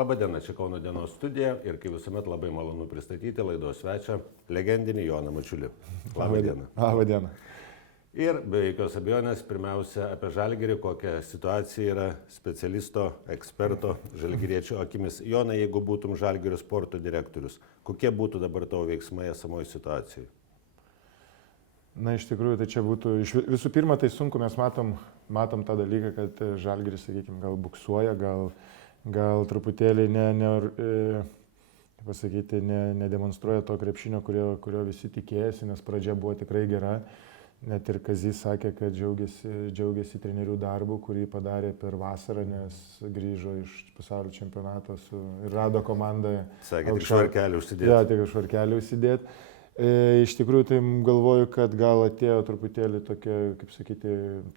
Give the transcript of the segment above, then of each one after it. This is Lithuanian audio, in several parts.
Labadiena, čia Kauno dienos studija ir kaip visuomet labai malonu pristatyti laidos svečią, legendinį Joną Mačiulį. Labadiena. Labadiena. Ir be jokios abejonės, pirmiausia apie Žalgirį, kokia situacija yra specialisto, eksperto, žalgiriečio akimis. Jonai, jeigu būtum Žalgirio sporto direktorius, kokie būtų dabar tavo veiksmai esamoje situacijoje? Na, iš tikrųjų, tai čia būtų, visų pirma, tai sunku, mes matom tą dalyką, kad Žalgiris, sakykime, gal buksuoja, gal truputėlį nedemonstruoja to krepšinio, kurio visi tikėjasi, nes pradžia buvo tikrai gera. Net ir Kazys sakė, kad džiaugiasi trenerių darbu, kurį padarė per vasarą, nes grįžo iš pasaulio čempionato ir rado komandą. Sakė, tik švarkelį užsidėti. Ja, tik švarkelį užsidėti. Iš tikrųjų, tai galvoju, kad gal atėjo truputėlį tokia, kaip sakyti,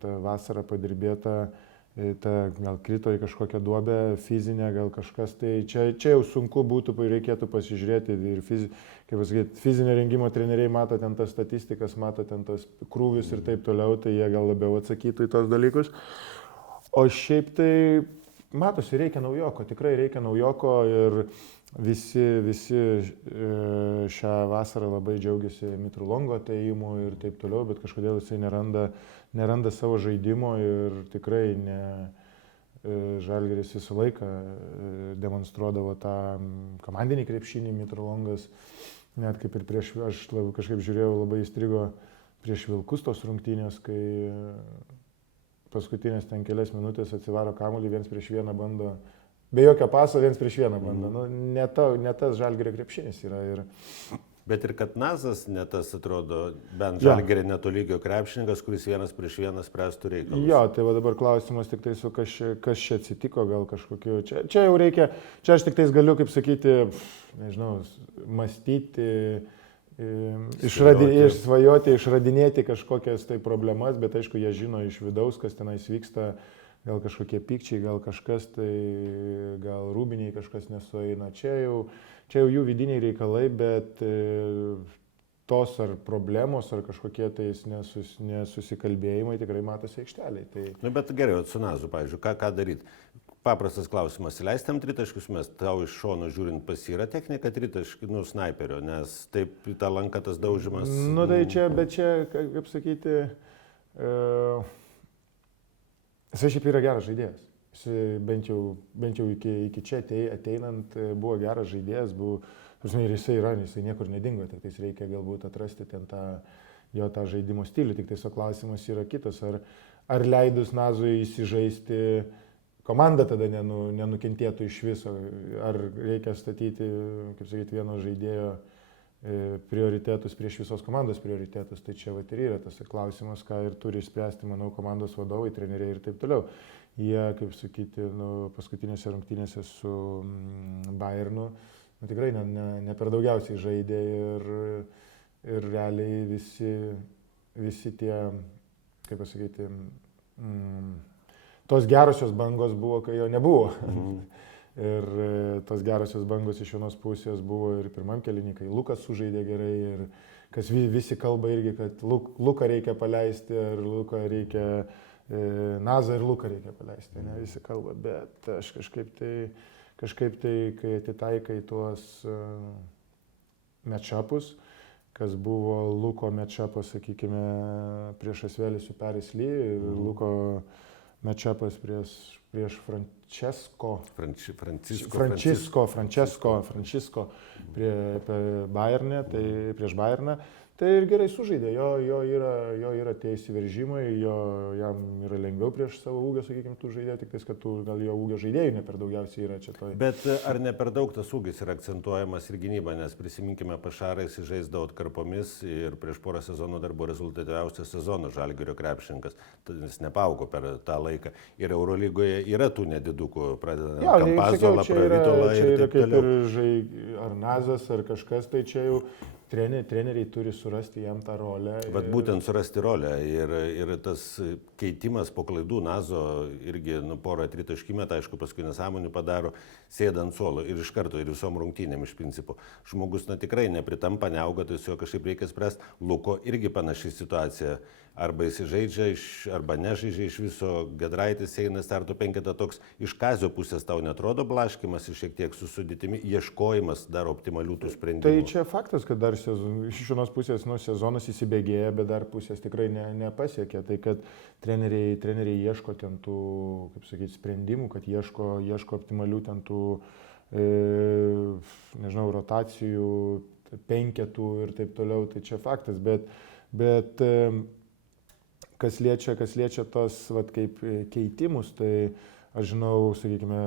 ta vasara padirbėta, gal krito į kažkokią duobę fizinę, gal kažkas. Tai čia jau sunku būtų, reikėtų pasižiūrėti ir fizinio rengimo treneriai mato ten tas statistikas, mato ten tos krūvius ir taip toliau, tai jie gal labiau atsakytų į tos dalykus. O šiaip tai matosi, reikia naujoko, tikrai reikia naujoko ir visi šią vasarą labai džiaugiasi Mitrulongo atėjimu ir taip toliau, bet kažkodėl jisai neranda savo žaidimo ir tikrai Žalgiris visą laiką demonstruodavo tą komandinį krepšinį Mitrulongas, net kaip ir aš kažkaip žiūrėjau, labai įstrigo prieš Vilkus tos rungtynės, kai paskutinės ten kelias minutės atsivaro kamuolį, 1-1 bando. Be jokio paso 1-1 bando. Ne tas Žalgirio krepšinis yra. Bet ir kad Nazas ne tas atrodo, bent Žalgirio netolygio krepšininkas, kuris 1-1 spręstų reikalus. Jo, tai va dabar klausimas tik tai su kas čia atsitiko, gal kažkokiu. Čia jau reikia, čia aš tik tais galiu, kaip sakyti, nežinau, mąstyti, išsvajoti, išradinėti kažkokias tai problemas, bet aišku, jie žino iš vidaus, kas tenais vyksta. Gal kažkokie pykčiai, gal kažkas, tai gal rūbiniai kažkas nesueina. Čia jau jų vidiniai reikalai, bet tos ar problemos, ar kažkokie tais nesusikalbėjimai tikrai matosi aikšteliai. Tai... Bet gerai, su Nazu, pavyzdžiui, ką daryti? Paprastas klausimas, įleistam tritaškius, mes tau iš šono žiūrint yra technika tritaškių, snaiperio, nes taip tą lanką tas daužimas. Tai čia, bet čia, kaip sakyti... Jisai šiaip yra geras žaidėjas. Bent jau iki čia ateinant buvo geras žaidėjas, ir jisai niekur nedingo, tik tais reikia galbūt atrasti ten jo tą žaidimo stilių, tik tais klausimas yra kitas, ar leidus Nazui įsižaisti, komanda tada nenukentėtų iš viso, ar reikia statyti, kaip sakyti, vieno žaidėjo prioritetus prieš visos komandos prioritetus, tai čia ir yra tas klausimas, ką ir turi išspręsti, manau, komandos vadovai, treneriai ir taip toliau. Jie, kaip sakyti, paskutinėse rungtynėse su Bayernu tikrai ne per daugiausiai žaidė ir realiai visi tie, kaip pasakyti, tos gerosios bangos buvo, kai jo nebuvo. Ir tos gerosios bangos iš vienos pusės buvo ir pirmam kėliny, kai Lukas sužaidė gerai ir kas visi kalba irgi, kad Luką reikia paleisti ir Luką reikia, Nazą ir Luką reikia paleisti, ne visi kalba, bet aš kažkaip tai, kai atitaikai tuos match-upus, kas buvo Luko match-upas, sakykime, prieš Asvelį su Paris Lee, Luko match-upas prieš Francisco prie Bayernę, tai prieš Bayerną. Tai ir gerai sužaidė, jo yra tie įsiveržimai, jam yra lengviau prieš savo ūgio, sakykime, tų žaidėjų, tik tais, kad gal jo ūgio žaidėjų ne per daugiausiai yra čia toj. Bet ar ne per daug tas ūgis yra akcentuojamas ir gynyba, nes prisiminkime, Pašarą jis žaisdavo atkarpomis ir prieš porą sezonų dar buvo rezultatyviausias sezono Žalgirio krepšininkas, jis nepaaugo per tą laiką. Ir Eurolygoje yra tų nedidukų, pradedant Kampazo, Lapravitola ir taip toliau. Čia yra kaip ir ar Nazas, ar kažkas, tai čia jau treneriai turi surasti jam tą rolę. Vat būtent surasti rolę ir tas keitimas po klaidų, Nazo irgi porą tritaškį metą, aišku, paskui nesąmonių padaro, sėda ant suolo ir iš karto ir visom rungtynėm iš principo. Žmogus tikrai nepritampa, neauga, tai su juo kažkaip reikia spręsti. Luko irgi panaši situacija. Arba jis žaidžia, arba nežaidžia iš viso, Giedraitis eina starto penketą, toks iš Kazio pusės tau netrodo blaškimas, šiek tiek su sudėtimi, ieškojimas dar optimalių tų sprendimų. Tai čia faktas, kad dar iš vienos pusės sezonas įsibėgėja, bet dar pusės tikrai nepasiekė. Tai kad treneriai ieško ten tų, kaip sakyti, sprendimų, kad ieško optimalių ten tų, nežinau, rotacijų, penketų ir taip toliau. Tai čia faktas, bet kas liečia tos kaip keitimus, tai aš žinau, sakykime,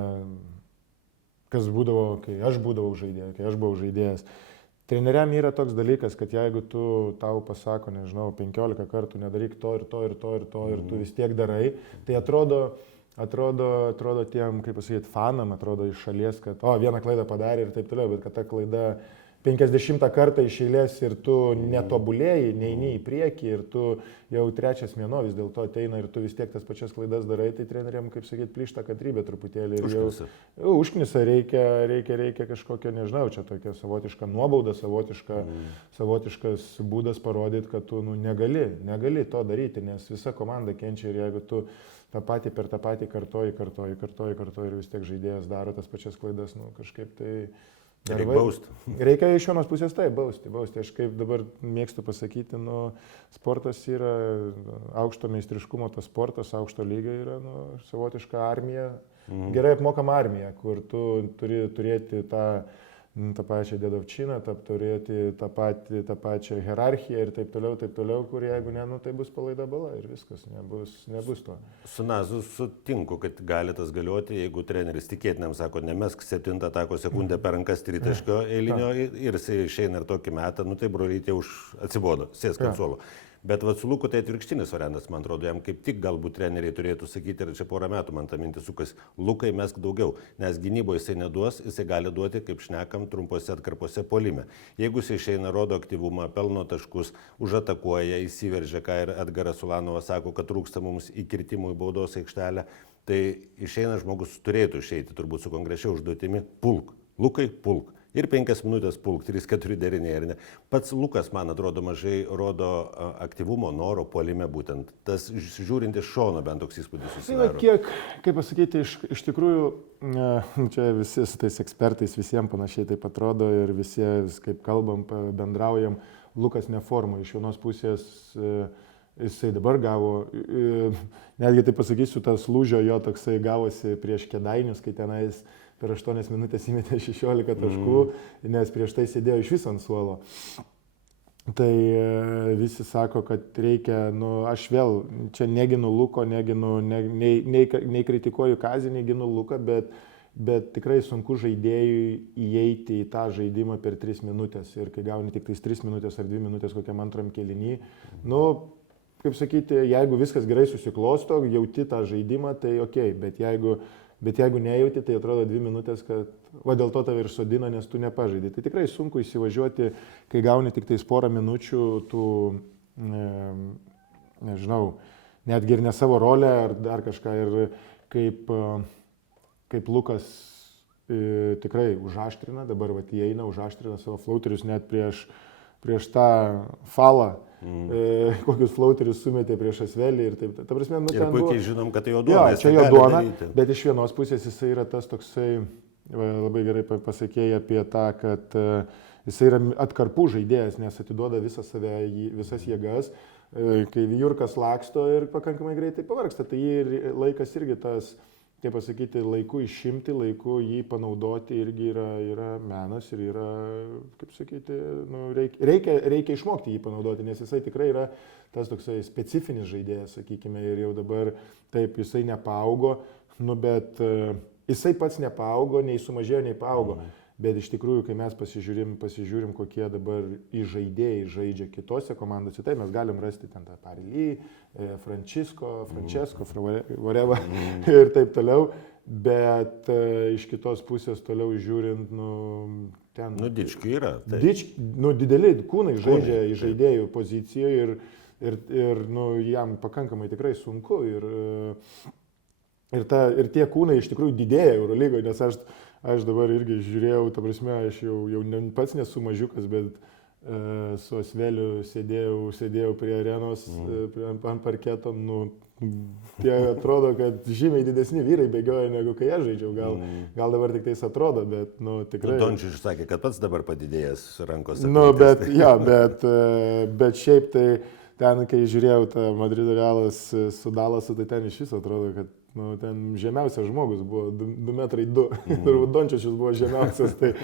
kas būdavo, kai aš buvau žaidėjas. Treneriam yra toks dalykas, kad jeigu tau pasako, nežinau, 15 kartų nedaryk to ir to ir to ir to ir tu vis tiek darai, tai atrodo tiem, kaip pasakyti, fanam, atrodo iš šalies, kad vieną klaidą padarė ir taip toliau, bet kad ta klaida 50 kartą iš eilės ir tu netobulėjai, neini į priekį ir tu jau trečias mėnuo vis dėlto ateina ir tu vis tiek tas pačias klaidas darai, tai treneriam, kaip sakyti, plyšta kantrybė truputėlį. Užknisa, reikia kažkokio, nežinau, čia tokia savotiška nuobauda, savotiškas būdas parodyti, kad tu negali to daryti, nes visa komanda kenčia ir jeigu tu tą patį per tą patį kartoji ir vis tiek žaidėjas daro tas pačias klaidas, kažkaip tai... Reikia bausti. Reikia iš vienos pusės bausti. Aš kaip dabar mėgstu pasakyti, sportas yra aukšto meistriškumo, tas sportas aukšto lygio yra savotiška armija, gerai apmokama armija, kur tu turi turėti tą pačią dedovčiną, turėti tą pačią hierarchiją ir taip toliau, kur jeigu ne, tai bus palaida bala ir viskas, nebus to. Su Nazu sutinku, kad gali tas galioti, jeigu treneris tikėtinam sako, nemesk 7 atako sekundę per rankas tritaškio eilinio ir jis išeina ir tokį metą, tai brolytė atsibodo, sėsk ant suolo. Bet su Luku tai atvirkštinis variantas, man atrodo, jam kaip tik galbūt treneriai turėtų sakyti, ir čia porą metų man ta mintis sukas, Lukai mesk daugiau, nes gynyboje jisai neduos, jisai gali duoti, kaip šnekam, trumpose atkarpose puolime. Jeigu jisai išeina, rodo aktyvumą, pelno taškus, užatakuoja, įsiveržia, ką ir Edgaras Ulanovas sako, kad trūksta mums įkirtimų į baudos aikštelę, tai išeina žmogus turėtų išeiti turbūt su konkrečia užduotimi, pulk, Lukai, pulk. Ir 5 minutės pulk, 3-4 deriniai, ar ne. Pats Lukas, man atrodo, mažai rodo aktyvumo, noro puolime būtent. Tas žiūrint iš šono bent toks įspūdis susidaro. Kiek, kaip pasakyti, iš tikrųjų, čia visi su tais ekspertais visiems panašiai taip atrodo ir visi, kaip kalbam, bendraujam, Lukas neforma. Iš vienos pusės jisai dabar gavo, netgi taip pasakysiu, tas lūžio jo toksai gavosi prieš Kėdainius, kai tenais per 8 minutės įmetė 16 taškų, nes prieš tai sėdėjo iš viso ant suolo. Tai visi sako, kad reikia, aš vėl čia neginu Luko, nei kritikuoju Kazį, nei ginu Luką, bet tikrai sunku žaidėjui įeiti į tą žaidimą per 3 minutės. Ir kai gauni tik 3 minutės ar 2 minutės kokiam antram kėliny, kaip sakyti, jeigu viskas gerai susiklosto, jauti tą žaidimą, tai okei, bet jeigu nejauti, tai atrodo 2 minutės, kad dėl to tave ir sodina, nes tu nepažaidai. Tai tikrai sunku įsivažiuoti, kai gauni tik tais porą minučių, tu, nežinau, netgi ir ne savo rolę ar dar kažką. Ir kaip Lukas tikrai užaštrina, dabar įeina, užaštrina savo flauterius net prieš tą falą. Kokius flauterius sumetė prieš Asvelį ir taip. Ta prasme, ir puikiai žinom, kad tai jo duona. Čia jo duona, bet iš vienos pusės jisai yra tas toksai, labai gerai pasakėjai apie tą, kad jisai yra atkarpų žaidėjas, nes atiduoda visą save, visas jėgas, kai Vijurkas laksto ir pakankamai greitai pavargsta, tai laikas irgi tas, kaip pasakyti, laiku išimti, laiku jį panaudoti irgi yra menas ir yra, kaip sakyti, reikia išmokti jį panaudoti, nes jisai tikrai yra tas toksai specifinis žaidėjas, sakykime, ir jau dabar taip jisai nepaaugo, bet jisai pats nepaaugo, nei sumažėjo, nei paaugo. Bet iš tikrųjų, kai mes pasižiūrim, kokie dabar žaidėjai žaidžia kitose komandose, tai mes galim rasti ten tą Parly, Francesco, whatever ir taip toliau. Bet iš kitos pusės toliau žiūrint, ten... Dičkių yra. Dideli kūnai žaidžia į žaidėjų poziciją ir jam pakankamai tikrai sunku. Ir tie kūnai iš tikrųjų didėja Eurolygoje, nes aš dabar irgi žiūrėjau, ta prasme, aš jau pats nesu mažiukas, bet su Asveliu sėdėjau prie arenos, ant parketo, tie atrodo, kad žymiai didesni vyrai bėgioja negu kai aš žaidžiau, gal dabar tik tais atrodo, bet tikrai... Dončičius sakė, kad pats dabar padidėjęs rankose. Bet šiaip tai ten, kai žiūrėjau tą Madrido Realas su Dalasu, tai ten iš viso atrodo, kad ten žemiausias žmogus buvo 2,2 metrai. Turbūt Dončičius buvo žemiausias, tai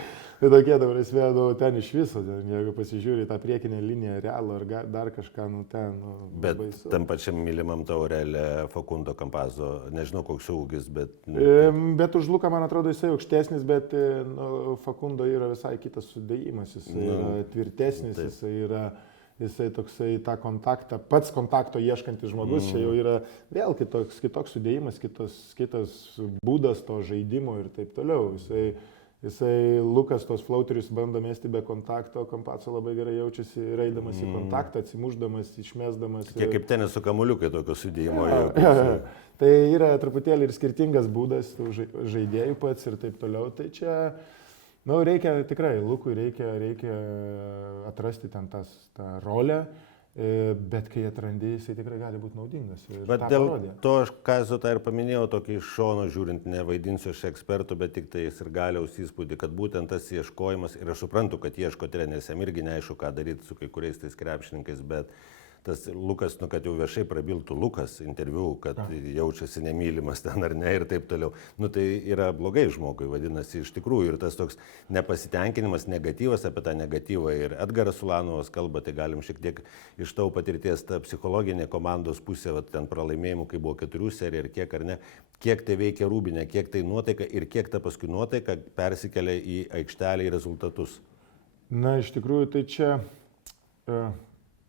tokie dabar esvėdavo ten iš viso. Jeigu pasižiūrė tą priekinę liniją Realo ar dar kažką, Bet baisu. Tam pačiam mylimam Taurelė Facundo Campazzo, nežinau koks ūgis, bet... Bet už Luką, man atrodo, jisai aukštesnis, bet Facundo yra visai kitas sudėjimas, jisai yra tvirtesnis, jisai toksai tą kontaktą, pats kontakto ieškantis žmogus, čia jau yra vėl kitoks sudėjimas, kitas būdas to žaidimo ir taip toliau. Jisai Lukas tos flauterius bando mesti be kontakto, Campazzo labai gerai jaučiasi eidamas į kontaktą, atsimuždamas, išmesdamas. Kiek kaip tenisų kamuoliukai tokio sudėjimo. Tai yra truputėlį ir skirtingas būdas tų žaidėjų pats ir taip toliau. Tai čia, reikia tikrai, Lukui reikia atrasti ten tą rolę. Bet kai atrandi, jisai tikrai gali būti naudingas. Bet dėl to, ką esu tą ir paminėjau, tokį iš šono žiūrint, nevaidinsiu aš ekspertų, bet tik tai ir galiaus įspūdį, kad būtent tas ieškojimas, ir aš suprantu, kad ieško treneris, jam irgi neaišku, ką daryti su kai kuriais tais krepšininkais, bet tas Lukas, kad jau viešai prabiltų Lukas interviu, kad jaučiasi nemylimas ten ar ne ir taip toliau. Tai yra blogai žmogui, vadinasi, iš tikrųjų. Ir tas toks nepasitenkinimas, negatyvas, apie tą negatyvą ir Edgaras Ulanovas kalba, tai galim šiek tiek iš tavo patirties tą psichologinę komandos pusę, ten pralaimėjimų, kai buvo 4 serija ir kiek ar ne, kiek tai veikia Rūbinę, kiek tai nuotaika ir kiek ta paskui nuotaika persikelia į aikštelę į rezultatus. Iš tikrųjų, tai čia...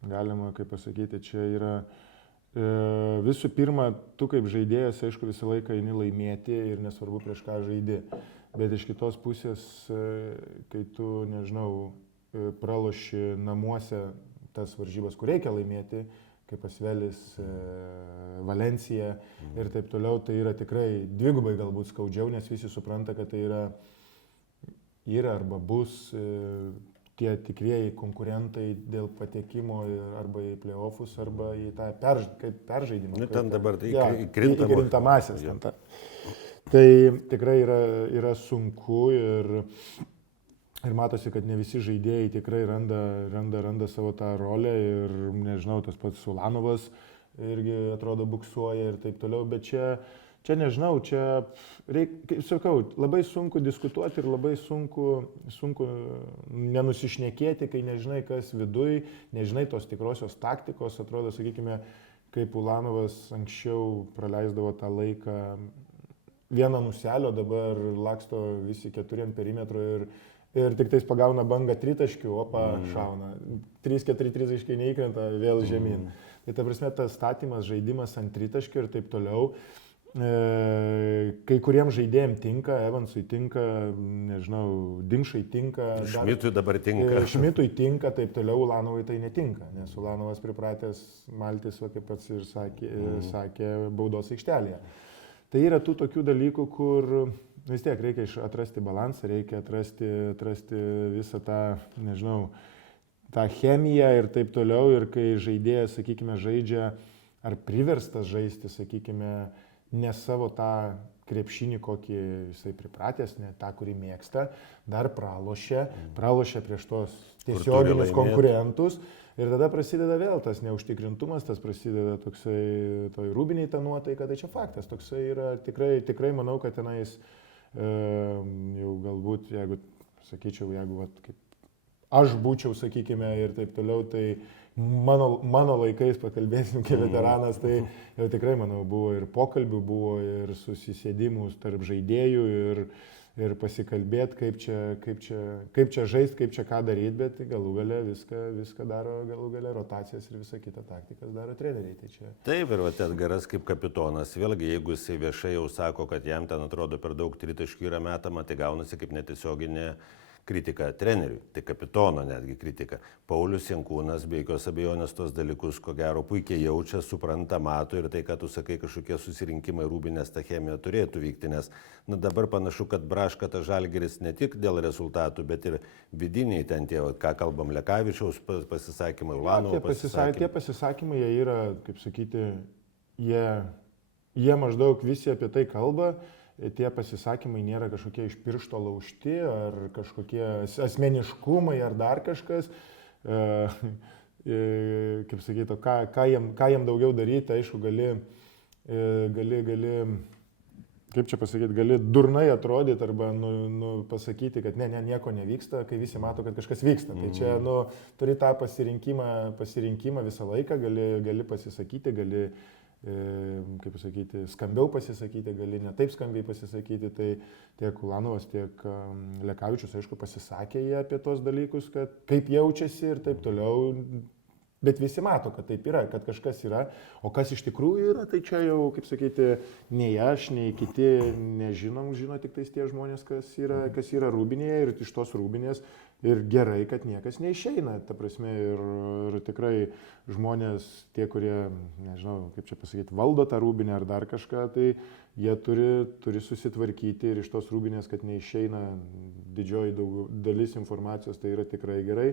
Galima, kaip pasakyti, čia yra visų pirma, tu kaip žaidėjas, aišku, visą laiką eini laimėti ir nesvarbu prieš ką žaidi. Bet iš kitos pusės, kai tu, praloši namuose tas varžybas, kur reikia laimėti, kaip Asvelis, Valencija ir taip toliau, tai yra tikrai dvigubai galbūt skaudžiau, nes visi supranta, kad tai yra arba bus tie tikrieji konkurentai dėl patekimo arba į play-offus, arba į tą peržaidimą. Ten dabar tai įkrintamasias. Tai tikrai yra sunku ir matosi, kad ne visi žaidėjai tikrai randa savo tą rolę ir, tas pats Ulanovas irgi atrodo buksuoja ir taip toliau, bet čia kaip sakau, labai sunku diskutuoti ir labai sunku nenusišnekėti, kai nežinai, kas viduj, nežinai tos tikrosios taktikos. Atrodo, sakykime, kaip Ulanovas anksčiau praleisdavo tą laiką vieną nuselio, dabar laksto visi 4 ant perimetro ir tik tais pagauna bangą tritaškių, šauna. 3-4 tritaškiai neįkrenta, vėl žemyn. Tai ta prasme, tas statymas, žaidimas ant tritaškių ir taip toliau. Kai kuriems žaidėjams tinka, Evansui tinka, Dimšai tinka. Šmitui dabar tinka. Šmitui tinka, taip toliau, Ulanovui tai netinka, nes Ulanovas pripratęs maltis, kaip pats ir sakė, baudos aikštelėje. Tai yra tų tokių dalykų, kur vis tiek reikia atrasti balansą, reikia atrasti visą tą, tą chemiją ir taip toliau. Ir kai žaidėjas, sakykime, žaidžia ar priverstas žaisti, sakykime, ne savo tą krepšinį, kokį jisai pripratęs, ne tą, kurį mėgsta, dar pralošia prieš tos tiesioginius konkurentus ir tada prasideda vėl tas neužtikrintumas, tas prasideda toksai, toj Rūbiniai ta nuotaika, tai čia faktas, toksai yra tikrai manau, kad tenais jau galbūt, jeigu kaip aš būčiau, sakykime, ir taip toliau, tai mano laikais, pakalbėsim, kaip veteranas, tai jau tikrai, manau, buvo ir pokalbių, buvo ir susisėdimų tarp žaidėjų ir pasikalbėti, kaip čia žaisti, kaip čia ką daryti, bet galų gale viską daro, galų gale rotacijas ir visą kitą taktikas daro treneriai. Tai čia... Taip, ir Edgaras kaip kapitonas, vėlgi, jeigu jisai viešai jau sako, kad jam ten atrodo per daug tritaškių yra metama, tai gaunasi kaip netiesioginė kritika treneriui, tai kapitono netgi kritika. Paulius Jankūnas be jokios abejonės tos dalykus, ko gero, puikiai jaučia, supranta, mato ir tai, kad tu sakai, kažkokie susirinkimai Rūbinės ta chemija turėtų vykti, nes dabar panašu, kad braška ta Žalgiris ne tik dėl rezultatų, bet ir vidiniai ten tie, ką kalbam, Lekavičiaus pasisakymai, Ulanovo pasisakymai. Tie pasisakymai, jie yra, kaip sakyti, jie maždaug visi apie tai kalba. Tie pasisakymai nėra kažkokie iš piršto laužti ar kažkokie asmeniškumai ar dar kažkas. Kaip sakyti, ką jiem daugiau daryti, aišku, gali, kaip čia pasakyti, gali durnai atrodyti arba pasakyti, kad nieko nevyksta, kai visi mato, kad kažkas vyksta. Tai čia turi tą pasirinkimą visą laiką, gali pasisakyti, gali, kaip pasakyti, skambiau pasisakyti, gali ne taip skambiai pasisakyti. Tai tiek Ulanovas, tiek Lekavičius, aišku, pasisakė jie apie tos dalykus, kad kaip jaučiasi ir taip toliau. Bet visi mato, kad taip yra, kad kažkas yra, o kas iš tikrųjų yra, tai čia jau, kaip sakyti, nei aš, nei kiti nežinom, žino tik tais tie žmonės, kas yra Rūbinėje ir iš tos Rūbinės. Ir gerai, kad niekas neišeina, ta prasme, ir tikrai žmonės, tie, kurie, nežinau, kaip čia pasakyti, valdo tą Rūbinę ar dar kažką, tai jie turi susitvarkyti ir iš tos Rūbinės, kad neišeina didžioji dalis informacijos, tai yra tikrai gerai.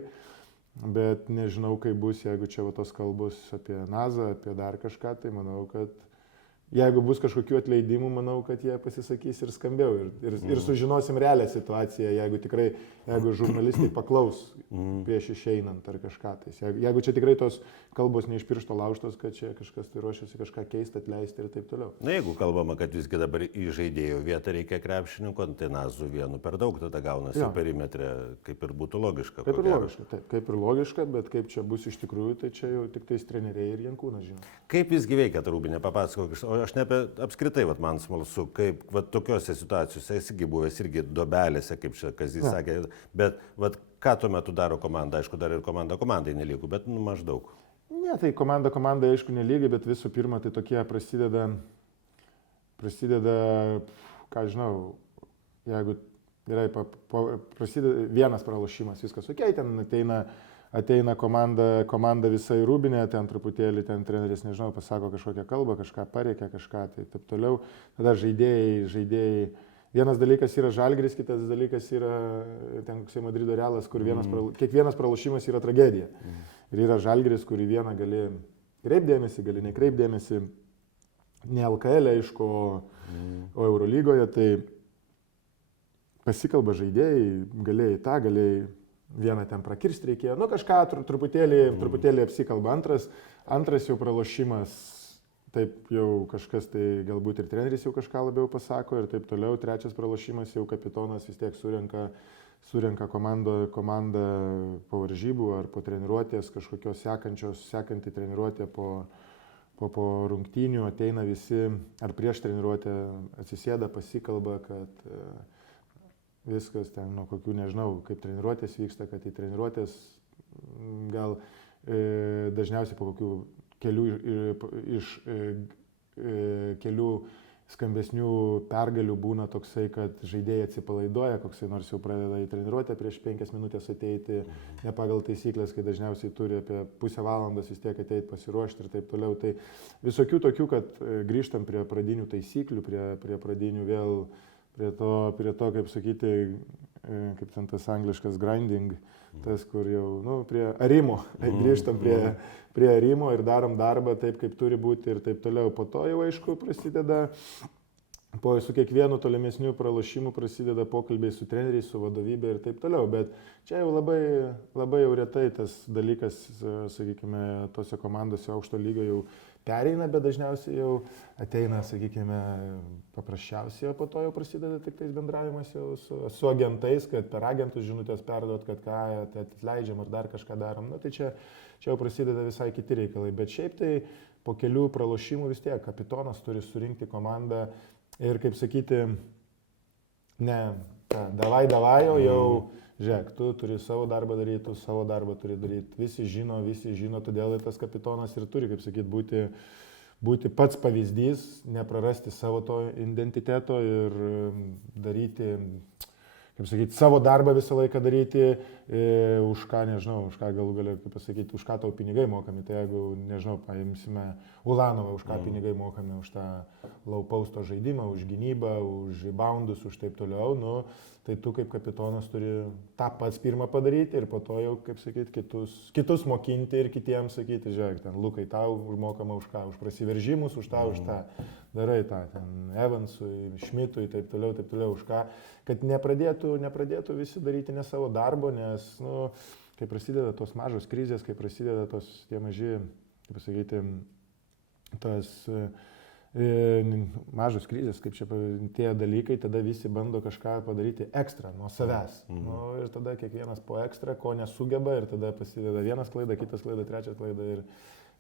Bet nežinau, kaip bus, jeigu čia tos kalbos apie Nazą, apie dar kažką, tai manau, kad jeigu bus kažkokių atleidimų, manau, kad jie pasisakys ir skambiau. Ir sužinosim realią situaciją, jeigu žurnalistai paklaus prieš išeinant ar kažką. Tai jeigu čia tikrai tos kalbos ne iš piršto laužtos, kad čia kažkas tai ruošiasi kažką keisti, atleisti ir taip toliau. Na, jeigu kalbama, kad visgi dabar į žaidėjų vietą reikia krepšininkų, tai Nazų vienu per daug tada gaunasi perimetre, kaip ir būtų logiška. Kaip ir logiška, bet kaip čia bus iš tikrųjų, tai čia jau tik tais treneriai ir Jankūnas žino. Kaip visgi veikia ta Rūbinė, papasakok. Aš ne apie apskritai, man smalsu, kaip tokiuose situacijose esi buvęs irgi dobelėse, kaip čia Kazys sakė, bet ką tuo metu daro komanda, aišku, dar ir komandai nelygų, bet maždaug. Ne, tai komanda aišku nelygiai, bet visų pirma, tai tokie prasideda, ką žinau, jeigu prasideda vienas pralošimas, viskas ok, ten ateina komanda visai Rūbinė, ten truputėlį, ten treneris, nežinau, pasako kažkokią kalbą, kažką pareikia, kažką, tai taip toliau. Tada žaidėjai. Vienas dalykas yra Žalgiris, kitas dalykas yra ten koksai Madrido Realas, kur kiekvienas pralošimas yra tragedija. Ir yra Žalgiris, kur į vieną gali kreipdėmėsi, gali nekreipdėmėsi. Ne LKL, aišku, o Eurolygoje, tai pasikalba žaidėjai, galėjai tą, galėjai vieną ten prakirsti reikėjo, kažką truputėlį apsikalba. Antras jau pralošimas, taip jau kažkas, tai galbūt ir treneris jau kažką labiau pasako ir taip toliau. Trečias pralošimas jau kapitonas vis tiek surenka komandą po varžybų ar po treniruotės, kažkokios sekanti treniruotė po rungtynių, ateina visi ar prieš treniruotę atsisėda, pasikalba, kad viskas ten, nuo kokių, nežinau, kaip treniruotės vyksta, kad į treniruotės gal dažniausiai po kokių kelių skambesnių pergalių būna toksai, kad žaidėjai atsipalaiduoja, koksai nors jau pradeda į treniruotę prieš 5 minutės ateiti, ne pagal taisyklės, kai dažniausiai turi apie pusę valandos vis tiek ateiti pasiruošti ir taip toliau. Tai visokių tokių, kad grįžtam prie pradinių taisyklių, prie pradinių vėl, prie to, kaip sakyti, kaip ten tas angliškas grinding, tas, kur jau, prie arimo, grįžtam prie arimo ir darom darbą taip, kaip turi būti ir taip toliau. Po to jau, aišku, prasideda, su kiekvienu tolimesniu pralošimu prasideda pokalbiai su treneriais, su vadovybė ir taip toliau. Bet čia jau labai jau retai tas dalykas, sakykime, tose komandose aukšto lygio jau pereina, bet dažniausiai jau ateina, sakykime, paprasčiausiai, o po to jau prasideda tik tais bendravimas jau su agentais, kad per agentus žinutės perduot, kad ką atleidžiam ar dar kažką darom. Tai čia jau prasideda visai kiti reikalai. Bet šiaip tai po kelių pralošimų vis tiek kapitonas turi surinkti komandą ir, kaip sakyti, ne, davai, o jau žiūrėk, tu turi savo darbą daryti, tu savo darbą turi daryti. Visi žino, todėl ir tas kapitonas ir turi, kaip sakyti, būti pats pavyzdys, neprarasti savo to identiteto ir daryti, kaip sakyti, savo darbą visą laiką daryti, už ką, nežinau, už ką galų galiu pasakyti, už ką tau pinigai mokami. Tai jeigu, nežinau, paimsime Ulanovą, už ką pinigai mokami, už tą low posto žaidimą, už gynybą, už reboundus, už taip toliau, nu, tai tu kaip kapitonas turi tą pats pirmą padaryti ir po to jau, kaip sakyti, kitus mokinti ir kitiems sakyti, žiūrėk, ten Lukai, tau užmokama už ką, už prasiveržimus, už tą. Darai tą, ten Evansui, Šmitui, taip toliau, už ką, kad nepradėtų visi daryti ne savo darbo, nes, nu, kai prasideda tos mažos krizės, kai prasideda tie maži, kaip pasakyti, mažos krizės, kaip čia tie dalykai, tada visi bando kažką padaryti ekstra nuo savęs. Nu, ir tada kiekvienas po ekstra, ko nesugeba, ir tada prasideda vienas klaida, kitas klaida, trečias klaida ir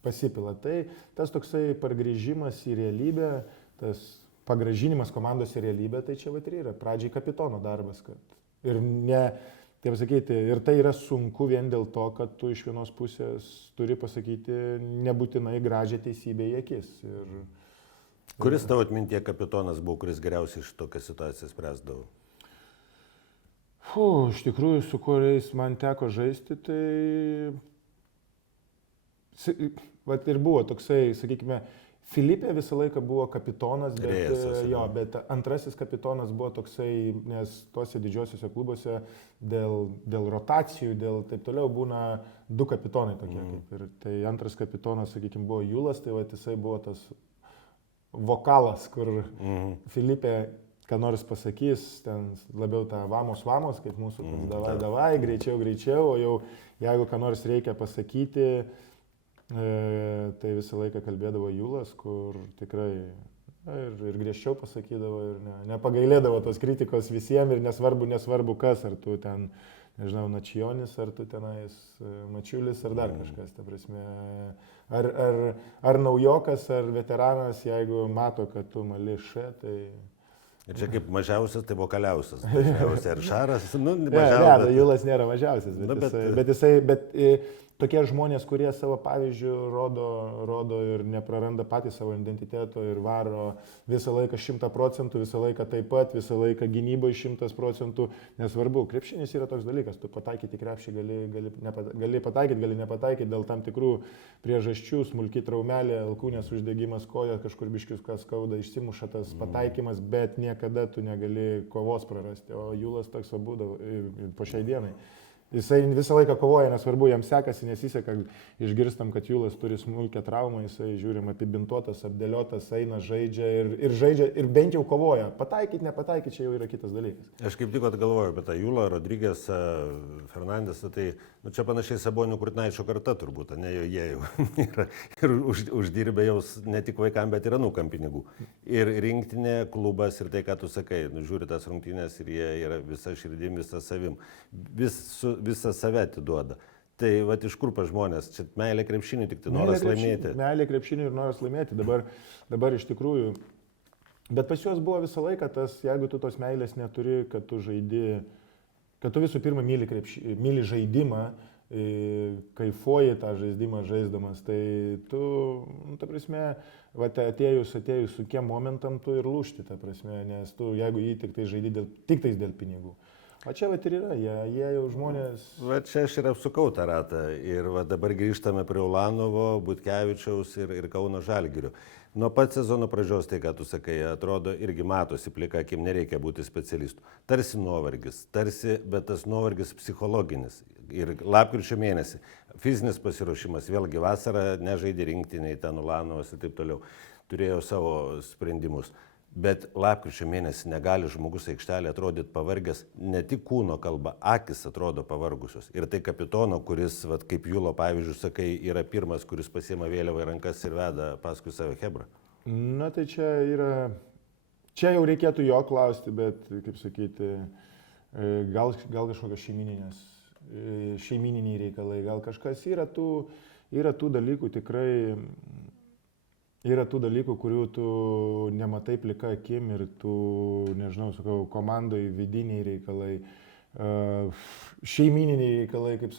pasipila. Tai tas toksai pargrįžimas į realybę, tas pagrąžinimas komandos į realybę, tai čia ir yra pradžiai kapitono darbas. Ir taip sakyti, ir tai yra sunku vien dėl to, kad tu iš vienos pusės turi pasakyti nebūtinai gražią teisybę į akis. Kuris tavo atmintie kapitonas buvo, kuris geriausiai iš tokią situaciją spręsdavo? Iš tikrųjų, su kuriais man teko žaisti, tai vat ir buvo toksai, sakykime, Filipė visą laiką buvo kapitonas, bet antrasis kapitonas buvo toksai, nes tuose didžiosiuose klubuose dėl rotacijų, dėl taip toliau būna du kapitonai tokie. Ir tai antras kapitonas, sakykime, buvo Julas, tai vat jisai buvo tas vokalas, kur Filipė ką nors pasakys, ten labiau tą vamos, kaip mūsų, davai, greičiau, o jau jeigu ką nors reikia pasakyti, tai visą laiką kalbėdavo Julas, kur tikrai ir griežčiau pasakydavo ir nepagailėdavo tos kritikos visiems ir nesvarbu kas, ar tu ten, nežinau, Načionis, ar tu tenais Mačiulis, ar dar kažkas, ta prasme, ar naujokas, ar veteranas, jeigu mato, kad tu mali tai... Ir čia kaip mažiausias, tai vokaliausias. Mažiausias ir Šaras, mažiausias. Julas nėra mažiausias, bet tokie žmonės, kurie savo pavyzdžių rodo ir nepraranda patys savo identiteto ir varo visą laiką 100%, visą laiką taip pat, visą laiką gynyboje 100%, nesvarbu, krepšinis yra toks dalykas, tu pataikyti krepšį gali pataikyti, gali nepataikyti dėl tam tikrų priežasčių, smulki traumelė, alkūnės uždegimas, koja kažkur biškius kas skauda, išsimuša tas pataikymas, bet niekada tu negali kovos prarasti, o Julas toks būdavo po šiai dienai. Jisai visą laiką kovoja, nesvarbu, jam sekasi, nesiseka, išgirstam, kad Julas turi smulkę traumą, jisai žiūrim apibintuotas, apdėliotas, eina, žaidžia ir bent jau kovoja. Pataikyti, nepataikyti, čia jau yra kitas dalykas. Aš kaip tik galvoju apie tą Julą, Rodrygės, Fernandesą, tai čia panašiai Sabonių Kurtinaičio karta turbūt, ne, jie jau yra ir uždirbė jau ne tik vaikam, bet ir anūkam pinigų. Ir rinktinė, klubas ir tai, ką tu sakai, žiūri tas rungtynės ir jie yra visa širdim, visa savim. Visą save atiduoda. Tai vat iš kur pas žmonės? Čia meilė krepšiniui, tik tai noras laimėti. Meilė krepšiniui ir noras laimėti. Dabar iš tikrųjų. Bet pas juos buvo visą laiką tas, jeigu tu tos meilės neturi, kad tu žaidi, kad tu visų pirma myli žaidimą, kaifuoji tą žaidimą žaisdamas, tai tu, ta prasme, atėjus su kiem momentam tu ir lūžti, ta prasme, nes tu, jeigu jį tik tai žaidi tik tais dėl pinigų. O čia vat ir yra, jie jau žmonės... Va čia aš ir apsukau tą ratą ir va dabar grįžtame prie Ulanovo, Butkevičiaus ir Kauno Žalgirio. Nuo pat sezono pradžios, tai ką tu sakai, atrodo irgi matosi plika akim, nereikia būti specialistų. Tarsi nuovargis, bet tas nuovargis psichologinis. Ir lapkričio mėnesį fizinis pasiruošimas, vėlgi vasarą nežaidė rinktiniai, ten Ulanovas ir taip toliau, turėjo savo sprendimus. Bet lapkričio mėnesį negali žmogus aikštelė atrodyti pavargęs, ne tik kūno kalba, akis atrodo pavargusios. Ir tai kapitono, kuris, vat, kaip Julo pavyzdžiui, sakai, yra pirmas, kuris pasiima vėliavą į rankas ir veda paskui save Hebra. Na tai čia jau reikėtų jo klausti, bet, kaip sakyti, gal kažkokios šeimininiai reikalai, gal kažkas yra tų dalykų tikrai. Yra tų dalykų, kurių tu nematai plika akim ir tu, nežinau, sakau, komandai vidiniai reikalai, šeimininiai reikalai, kaip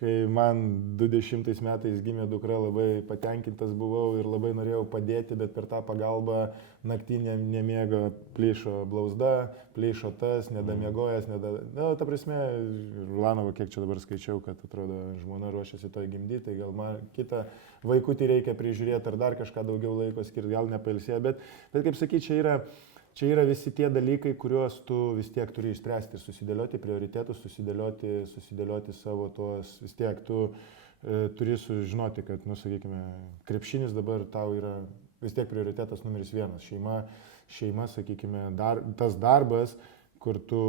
kai man 20 metais gimė dukra, labai patenkintas buvau ir labai norėjau padėti, bet per tą pagalbą naktinė nemiego, plyšo blauzda, plyšo tas, nedamiegojęs, ta prasme, Ulanovo, kiek čia dabar skaičiau, kad atrodo žmona ruošiasi toj gimdyti, tai gal man kitą vaikutį reikia prižiūrėti ar dar kažką daugiau laiko skirti, gal nepailsėti, bet kaip sakyti, čia yra visi tie dalykai, kuriuos tu vis tiek turi išspręsti ir susidėlioti prioritetus, susidėlioti savo tuos, vis tiek tu turi sužinoti, kad, sakykime, krepšinis dabar tau yra vis tiek prioritetas numeris 1. Šeima, sakykime, tas darbas, kur tu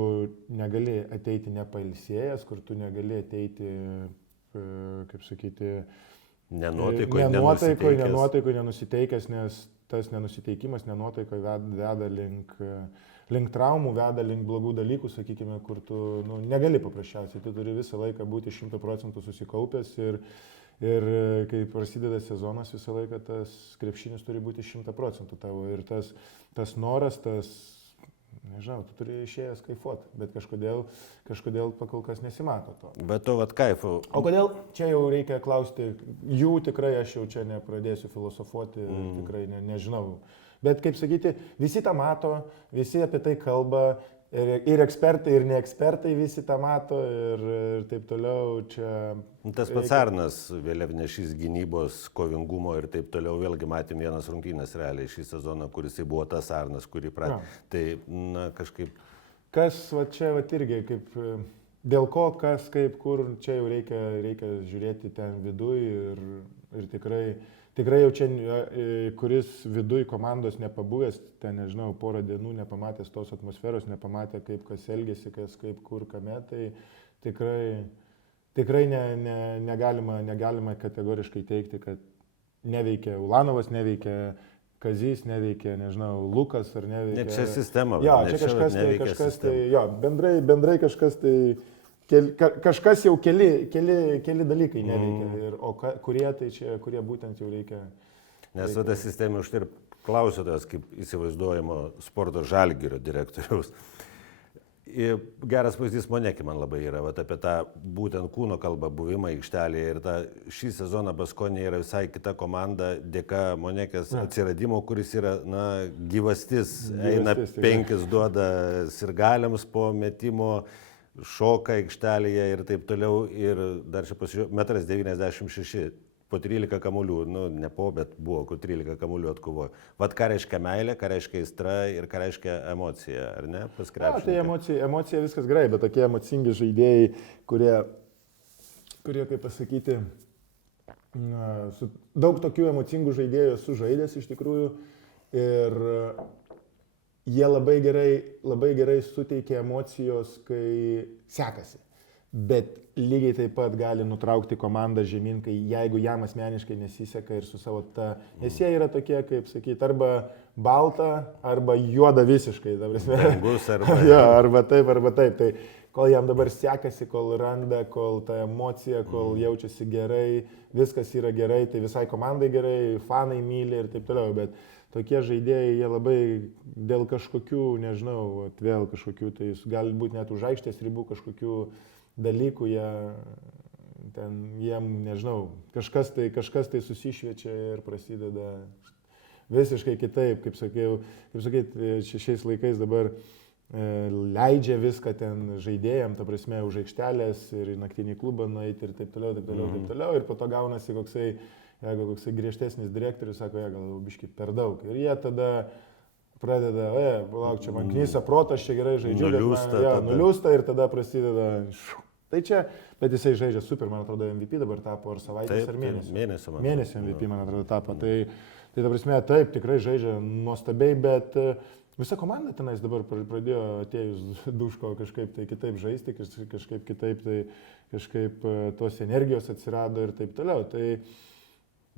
negali ateiti nepailsėjęs, kur tu negali ateiti, kaip sakyti, nenuotaikoje, nenusiteikęs, nes tas nenusiteikimas, nenuotaikoje veda link traumų, veda link blogų dalykų, sakykime, kur tu negali paprasčiausiai, tu turi visą laiką būti 100% susikaupęs ir kai prasideda sezonas, visą laiką tas krepšinis turi būti 100% tavo ir tas noras, nežinau, tu turi išėjęs kaifuot, bet kažkodėl pakol kas nesimato to. Bet to kaifo. O kodėl? Čia jau reikia klausti, jų tikrai aš jau čia nepradėsiu filosofuoti, tikrai nežinau. Bet kaip sakyti, visi tą mato, visi apie tai kalba, ir ekspertai, ir neekspertai visi tą mato ir taip toliau. Čia tas pats Arnas, vėliavnešys gynybos, kovingumo ir taip toliau, vėlgi matėm vienas rungtynės realiai šį sezoną, kuris buvo tas Arnas, kurį pradėjo. Tai, kažkaip... Kas, čia irgi, kaip, dėl ko, kas, kaip, kur, čia jau reikia žiūrėti ten viduj ir tikrai jau čia, kuris viduj komandos nepabuvęs, ten, nežinau, porą dienų nepamatęs tos atmosferos, nepamatė, kaip kas elgėsi, kas, kaip, kur, kame, tai tikrai negalima kategoriškai teikti, kad neveikia Ulanovas, neveikia Kazys, neveikia, nežinau, Lukas ar neveikia. Ne čia sistema. Jo, čia kažkas tai, jo, bendrai kažkas tai, kažkas jau keli dalykai neveikia, o kurie tai čia, kurie būtent jau reikia. Nes ta sistema už tai ir klausytojas, kaip įsivaizduojamo sporto Žalgirio direktoriaus. Geras pavyzdys Monekė man labai yra, apie tą būtent kūno kalbą, buvimą aikštelėje ir šį sezoną Baskonė yra visai kita komanda dėka Monekės atsiradimo, kuris yra gyvastis, eina 5 duoda sirgaliams po metimo, šoka aikštelėje ir taip toliau ir dar čia pasižiūrėjau, 1,96 m, po 13 kamuolių, ne po, bet buvo, kur 13 kamuolių atkovojo. Vat ką reiškia meilė, ką reiškia aistra ir ką reiškia emocija, ar ne, pas krepšininką? Tai emocija viskas gerai, bet tokie emocingi žaidėjai, kurie kaip pasakyti, daug tokių emocingų žaidėjų esu žaidęs iš tikrųjų ir jie labai gerai suteikia emocijos, kai sekasi. Bet lygiai taip pat gali nutraukti komandą žemyn, jeigu jam asmeniškai nesiseka ir su savo nes jie yra tokie, kaip sakyti, arba balta, arba juoda visiškai. Dangus arba... Ja, arba taip. Tai kol jam dabar sekasi, kol randa, kol ta emocija, kol jaučiasi gerai, viskas yra gerai, tai visai komandai gerai, fanai myli ir taip toliau. Bet tokie žaidėjai, jie labai dėl kažkokių, nežinau, vėl kažkokių, tai gali būti net už aikštės ribų kažkokių dalykų, jiem, nežinau, kažkas tai susišviečia ir prasideda visiškai kitaip, kaip sakyti, šiais laikais dabar leidžia viską ten žaidėjam, ta prasme, už aikštelės ir į naktinį klubą nueiti ir taip toliau, ir po to gaunasi jeigu koksai griežtesnis direktorius sako, gal biškį per daug. Ir jie tada pradeda, palauk, čia man knysa protas, čia gerai žaidžiu, nuliūsta ir tada prasideda. Tai čia, bet jisai žaidžia super, man atrodo, MVP dabar tapo ar savaitės ar mėnesio. Mėnesio MVP, man atrodo, tapo. Tai ta prasme, taip, tikrai žaidžia nuostabiai, bet visa komanda tenais dabar pradėjo atėjus Duško kažkaip tai kitaip žaisti, kažkaip kitaip, tai kažkaip tos energijos atsirado ir taip toliau.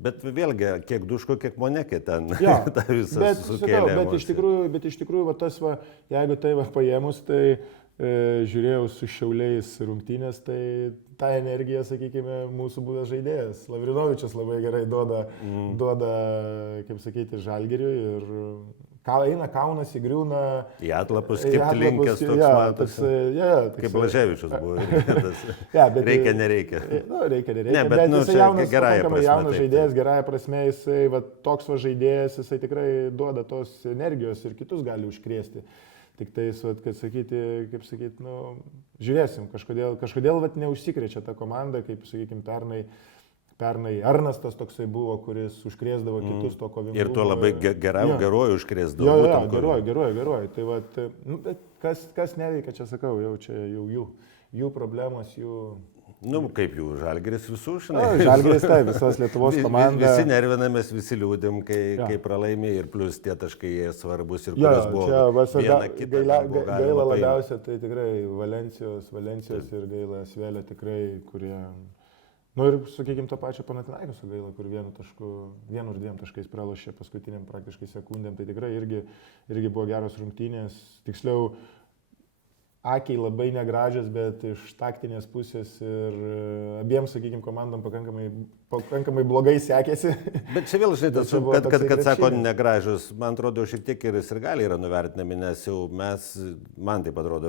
Bet vėlgi, kiek Duško, kiek Monekė ten tą visą sukėlė. Bet iš tikrųjų, jeigu tai paėmus, tai žiūrėjau su Šiauliais rungtynės, tai tą energiją, sakykime, mūsų buvęs žaidėjas. Lavrinovičius labai gerai duoda, kaip sakyti, Žalgiriui ir eina, kaunasi, griūna. Į atlapus kaip linkęs toks matosi. Kaip Blaževičius buvo. Reikia, nereikia. Reikia, nereikia. Ne, bet jisai jaunas, gerąja jaunas žaidėjas, gerąja prasme, jisai toks žaidėjas, jisai tikrai duoda tos energijos ir kitus gali užkrėsti. Tik tai, kad sakyti, kaip sakyti, žiūrėsim, kažkodėl neužsikrečia ta komanda, kaip, sakykime, pernai Arnastas toksai buvo, kuris užkrėsdavo kitus to kovingumo. Ir tuo labai geruoju užkrėsdavo. Geruoju. Tai kas neveikia, čia sakau, čia jų problemos, jų... Kaip jų, Žalgiris visų, žinai. Žalgiris, tai visos Lietuvos komanda. Visi nervinamės, visi liūdim, kai pralaimė ir plus tie taškai jie svarbus ir kurios buvo viena kita. Gaila labiausia, tai tikrai Valencijos ir gaila Svelė tikrai, kurie... ir, sakykime, to pačio Panathinaikoso gaila, kur 1 ir 2 taškais pralošė paskutiniam praktiškai sekundėm. Tai tikrai irgi buvo geros rungtynės. Tiksliau, akiai labai negražios, bet iš taktinės pusės ir abiems, sakykime, komandom pakankamai blogai sekėsi. Bet čia vėl, žinai, kad sako negražios, man atrodo, šiek tiek ir sirgaliai yra nuvertinami, nes jau man taip atrodo,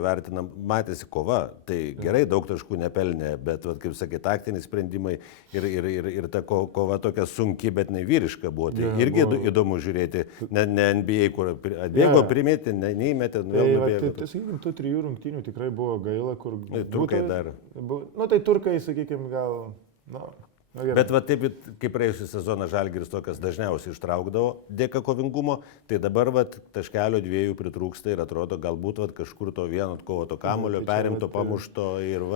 matėsi kova, tai gerai, daug taškų nepelnė, bet, kaip sakė, taktiniai sprendimai ir ta kova tokia sunki, bet nevyriška buvo. Tai irgi įdomu žiūrėti, ne NBA, kur atbėgo primėti, neįmetė, vėl nubėgo. Tai, sakykime, tų 3 rungtynių tikrai buvo gaila, kur... Turkai dar. Tai turkai, sakykime, gal... Bet taip, kaip praėjusią sezoną Žalgiris tokias dažniausiai ištraukdavo dėka kovingumo, tai dabar taškelio 2 pritrūksta ir atrodo galbūt kažkur to vieno kovoto kamulio, perimto, pamušto ir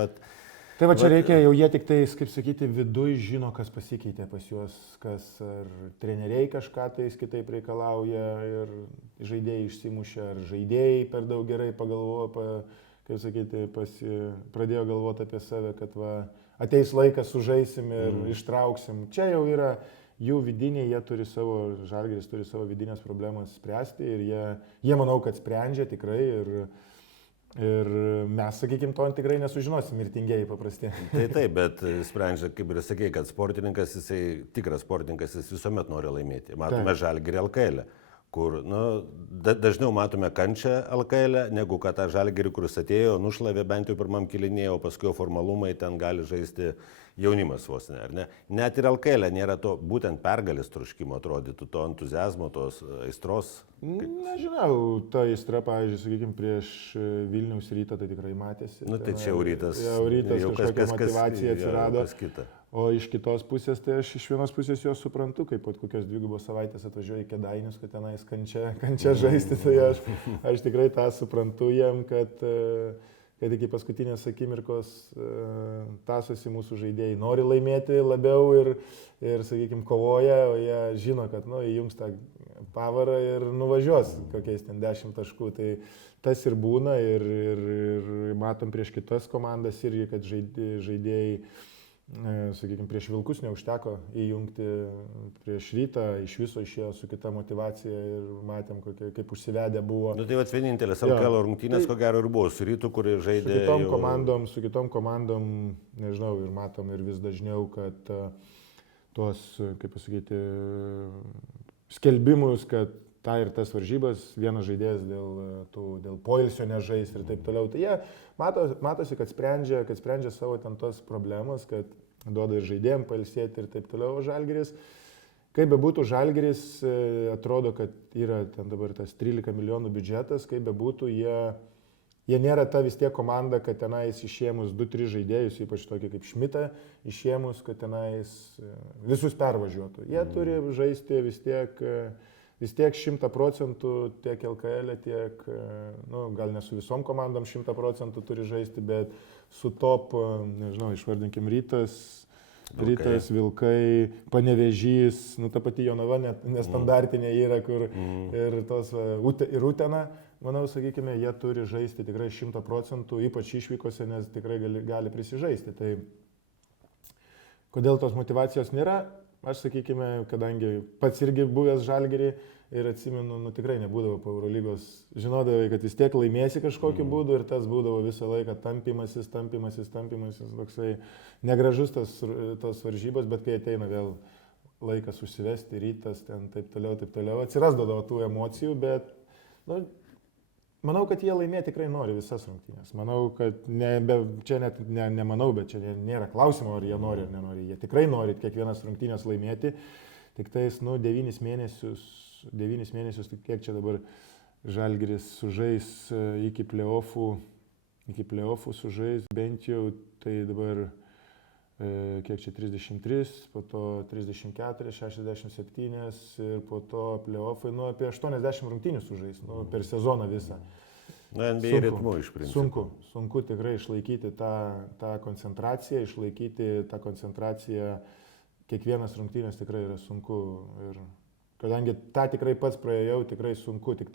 Tai čia reikia, jau jie tik tai, kaip sakyti, viduj žino, kas pasikeitė pas juos, kas ar treneriai kažką tais kitaip reikalauja ir žaidėjai išsimušė, ar žaidėjai per daug gerai pagalvojo, kaip sakyti, pradėjo galvoti apie save, kad ateis laikas, sužaisim ir ištrauksim. Čia jau yra jų vidiniai, Žalgiris turi savo vidinės problemas spręsti ir jie manau, kad sprendžia tikrai ir mes, sakykime, to tikrai nesužinosim, mirtingieji paprasti. Taip, bet sprendžia, kaip ir sakė, kad sportininkas, tikras sportininkas, jis visuomet nori laimėti. Matome Žalgirį LKL, kur dažniau matome kančią LKL, negu kad tą Žalgirį, kuris atėjo, nušlavė bent jau pirmam kėlinyje, o paskui formalumai ten gali žaisti jaunimas vos ne, ar ne? Net ir LKL nėra to būtent pergalės troškimo, atrodytų, to entuzijazmo, tos aistros. Nežinau, ta aistra, pavyzdžiui, sakykime, prieš Vilniaus Rytą tai tikrai matėsi. Tai čia jau Rytas. Jau Rytas kažkokia motivacija atsirado. O iš kitos pusės, tai aš iš vienos pusės jo suprantu, kaip po kokios 2 savaitės atvažiuoju į Kėdainius, kad tenais kančia žaisti, tai aš tikrai tą suprantu jiem, kad iki paskutinės akimirkos tasosi mūsų žaidėjai nori laimėti labiau ir sakykime, kovoja, o jie žino, kad įjungs tą pavarą ir nuvažiuos kokiais ten 10 taškų. Tai tas ir būna ir matom prieš kitas komandas irgi, kad žaidėjai, sakykime, prieš Vilkus neužteko įjungti, prieš Rytą iš viso išėjo su kita motivacija ir matėm, kaip užsivedę buvo. Tai vienintelės LKL rungtynės, ko gero, ir buvo su Rytu, kurie žaidė. Su kitom komandom, nežinau, ir matom ir vis dažniau, kad tuos, kaip pasakyti, skelbimus, kad ir tas varžybas, vienas žaidėjas dėl poilsio nežais ir taip toliau. Tai jie matosi, kad sprendžia savo ten tos problemas, kad duoda ir žaidėjim pailsėti ir taip toliau. O Žalgiris, kaip bebūtų, Žalgiris atrodo, kad yra ten dabar tas 13 milijonų biudžetas, kaip bebūtų, jie nėra ta vis tiek komanda, kad tenais išėmus 2-3 žaidėjus, ypač tokį kaip Šmitą, išėmus, kad tenais visus pervažiuotų. Jie turi žaisti vis tiek 100% tiek LKL, tiek, gal ne su visom komandom 100% turi žaisti, bet su top, nežinau, išvardinkim Rytas, Vilkai, Panevėžys, ta pati Jonava nestandartinė yra, kur ir Utena, manau, sakykime, jie turi žaisti tikrai 100%, ypač išvykose, nes tikrai gali prisižaisti. Tai kodėl tos motivacijos nėra? Aš, sakykime, kadangi pats irgi buvęs Žalgirį ir atsimenu, tikrai nebūdavo po Eurolygos, žinodavai, kad vis tiek laimėsi kažkokiu būdu ir tas būdavo visą laiką tampimasis, toksai negražus tos varžybos, bet kai ateina vėl laikas užsivesti, rytas, ten taip toliau. Atsirasdavo tų emocijų, bet manau, kad jie laimėti tikrai nori visas rungtynės. Manau, kad čia net nemanau, bet čia nėra klausimo, ar jie nori ar nenori. Jie tikrai nori kiekvienas rungtynės laimėti. Tik tais, 9 mėnesius, kiek čia dabar Žalgiris sužais iki play-offų sužais, bent jau tai dabar kiek čia 33, po to 34, 67 ir po to play-offai, apie 80 rungtynių sužais, per sezoną visą. NBA ritmu iš principo. Sunku tikrai išlaikyti tą koncentraciją, kiekvienas rungtynės tikrai yra sunku. Ir kadangi tą tikrai pats praėjau, tikrai sunku. Tik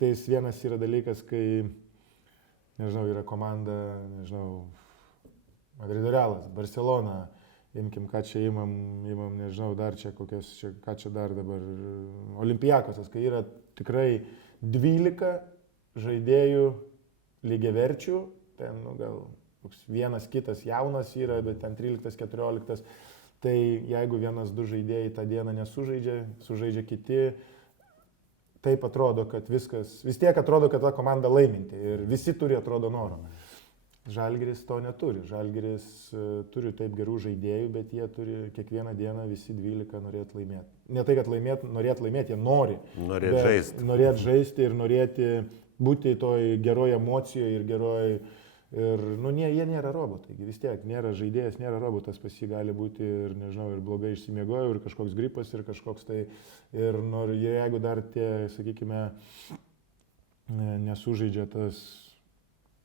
tais vienas yra dalykas, kai, nežinau, yra komanda, Madrido Realas, Barcelona, imkim, ką čia imam, nežinau, dar čia ką čia dar dabar, Olimpiakosas, kai yra tikrai 12 žaidėjų lygiaverčių, ten gal vienas kitas jaunas yra, bet ten 13-14, tai jeigu 1-2 žaidėjai tą dieną sužaidžia kiti, taip atrodo, kad vis tiek atrodo, kad ta komanda laiminti ir visi turi, atrodo, noro. Žalgiris to neturi. Žalgiris turi taip gerų žaidėjų, bet jie turi kiekvieną dieną visi 12 norėti laimėti. Ne tai, kad norėti laimėti, jie nori. Norėti žaisti ir norėti būti toj geroj emocijoje ir geroj. Jie nėra robotai. Vis tiek nėra žaidėjas, nėra robotas, pas jį gali būti ir, ir blogai išsimiegojo, ir kažkoks gripas, ir kažkoks tai. Ir jeigu dar tie, sakykime, nesužaidžia tas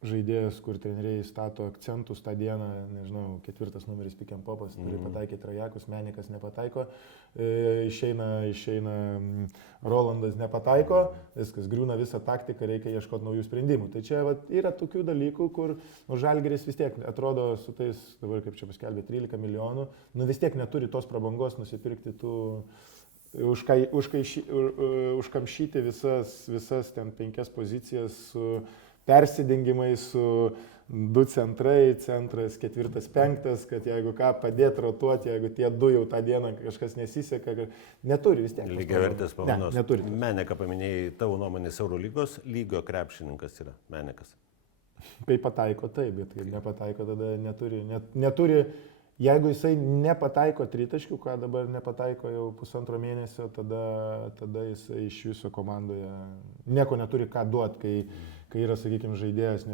žaidėjas, kur treneriai stato akcentus tą dieną, 4 numeris pick and popas, turi pataikyti trajekus, Menikas nepataiko, išeina Rolandas nepataiko, viskas griūna visą taktiką, reikia ieškoti naujų sprendimų. Tai čia yra tokių dalykų, kur Žalgiris vis tiek atrodo su tais, dabar kaip čia paskelbė, 13 milijonų, vis tiek neturi tos prabangos nusipirkti tų, užkamšyti visas ten 5 pozicijas su persidengimai, su 2 centrai, centras 4-5, kad jeigu ką padėti rotuoti, jeigu tie 2 jau tą dieną kažkas nesiseka, neturi vis tiek. Lygiavertės pamanos. Neturi. Meneką paminėjai, tavo nuomonės Eurolygos lygio krepšininkas yra Menekas. Kai pataiko, taip, bet kai nepataiko, tada neturi. Jeigu jisai nepataiko tritaškių, ką dabar nepataiko jau 1,5 mėnesio, tada jisai iš viso komandoje nieko neturi ką duoti, kai yra, sakykime, žaidėjas,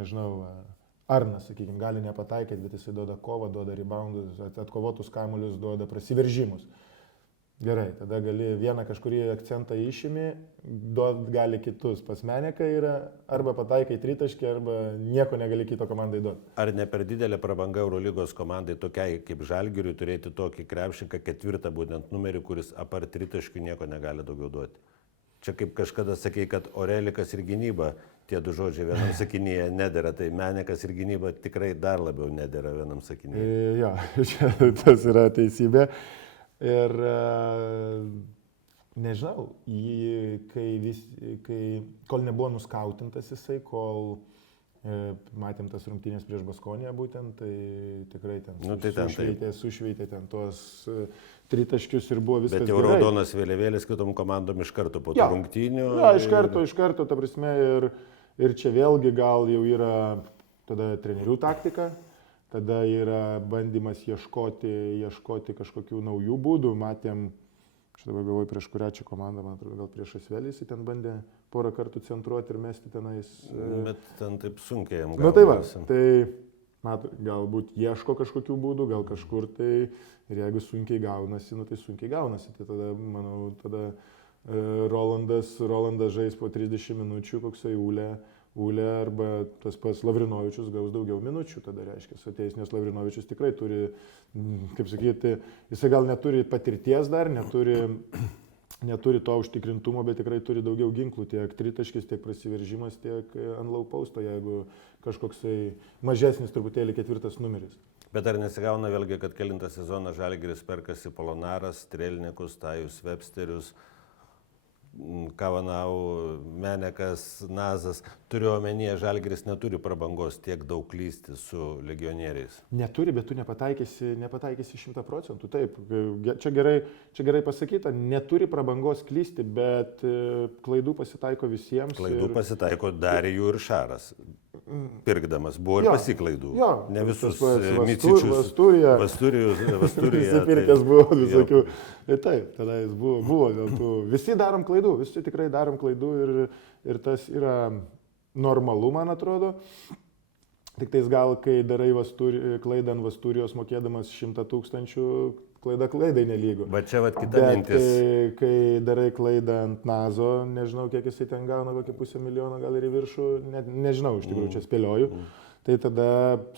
Arnas, sakykime, gali nepataikyti, bet jisai duoda kovą, duoda reboundus, atkovotus kamuolius, duoda prasiveržimus. Gerai, tada gali vieną kažkurį akcentą išimi, duot gali kitus. Pas Meneką yra arba pataikai tritaškį, arba nieko negali kito komandai duoti. Ar ne per didelė prabanga Eurolygos komandai tokiai kaip Žalgiriui turėti tokį krepšininką 4 būtent numerį, kuris apart tritaškių nieko negali daugiau duoti? Čia kaip kažkada sakei, kad Orelikas ir gynyba, tie 2 žodžiai vienam sakinyje nedera, tai Menekas ir gynyba tikrai dar labiau nedera vienam sakinyje. Jo, čia tas yra teisybė. Ir nežinau, kol nebuvo nuskautintas jisai, kol matėm tas rungtynės prieš Baskoniją būtent, tai tikrai ten sušveitė ten tuos tritaškius ir buvo viskas gerai. Bet jau raudonas vėliavėlis kitom komandom iš karto po tų rungtynių. Ja, iš karto, ta prasme, ir čia vėlgi gal jau yra tada trenerių taktika. Tada yra bandymas ieškoti kažkokių naujų būdų. Matėm, aš dabar galvoju, prieš kurią čia komandą, man atrodo, gal prieš Asvelį jis ten bandė porą kartų centruoti ir mesti tenais. Bet ten taip sunkiai jam gaunasi. Tai va, tai galbūt ieško kažkokių būdų, gal kažkur tai, ir jeigu sunkiai gaunasi, tai sunkiai gaunasi. Tai tada, manau, Rolandas žais po 30 minučių, koksai Ūlė arba tas pats Lavrinovičius gaus daugiau minučių, tada reiškia, ateis, nes Lavrinovičius tikrai turi, kaip sakyti, jisai gal neturi patirties dar, neturi to užtikrintumo, bet tikrai turi daugiau ginklų, tiek tritaškis, tiek prasiveržimas, tiek ant low posto, jeigu kažkoksai mažesnis truputėlį 4 numeris. Bet ar nesigauna vėlgi, kad kelintą sezoną Žalgiris perkasi Polonaras, Strelnikus, Tajus Websterius, Kavanau, Menekas, Nazas. Turiu omenyje, Žalgiris neturi prabangos tiek daug klysti su legionieriais. Neturi, bet tu nepataikysi 100%. Taip, čia gerai pasakyta, neturi prabangos klysti, bet klaidų pasitaiko visiems. Klaidų pasitaiko darė jų ir Šaras. Pirkdamas buvo ir pasiklaidų. Jo, ne visus Micičius. Visi pirkęs buvo visokių. Taip, tada jis buvo dėl tų. Visi darom klaidų, visi tikrai darom klaidų ir tas yra normalu, man atrodo. Tik tais gal, kai darai klaidą ant Vasturijos mokėdamas 100 000, klaida klaidai nelygu. Bet čia kita mintis. Kai darai klaidą ant Nazo, nežinau, kiek jisai ten gauna, kokį 500 000 gal ir į viršų, nežinau, iš tikrųjų, čia spėlioju. Tai tada,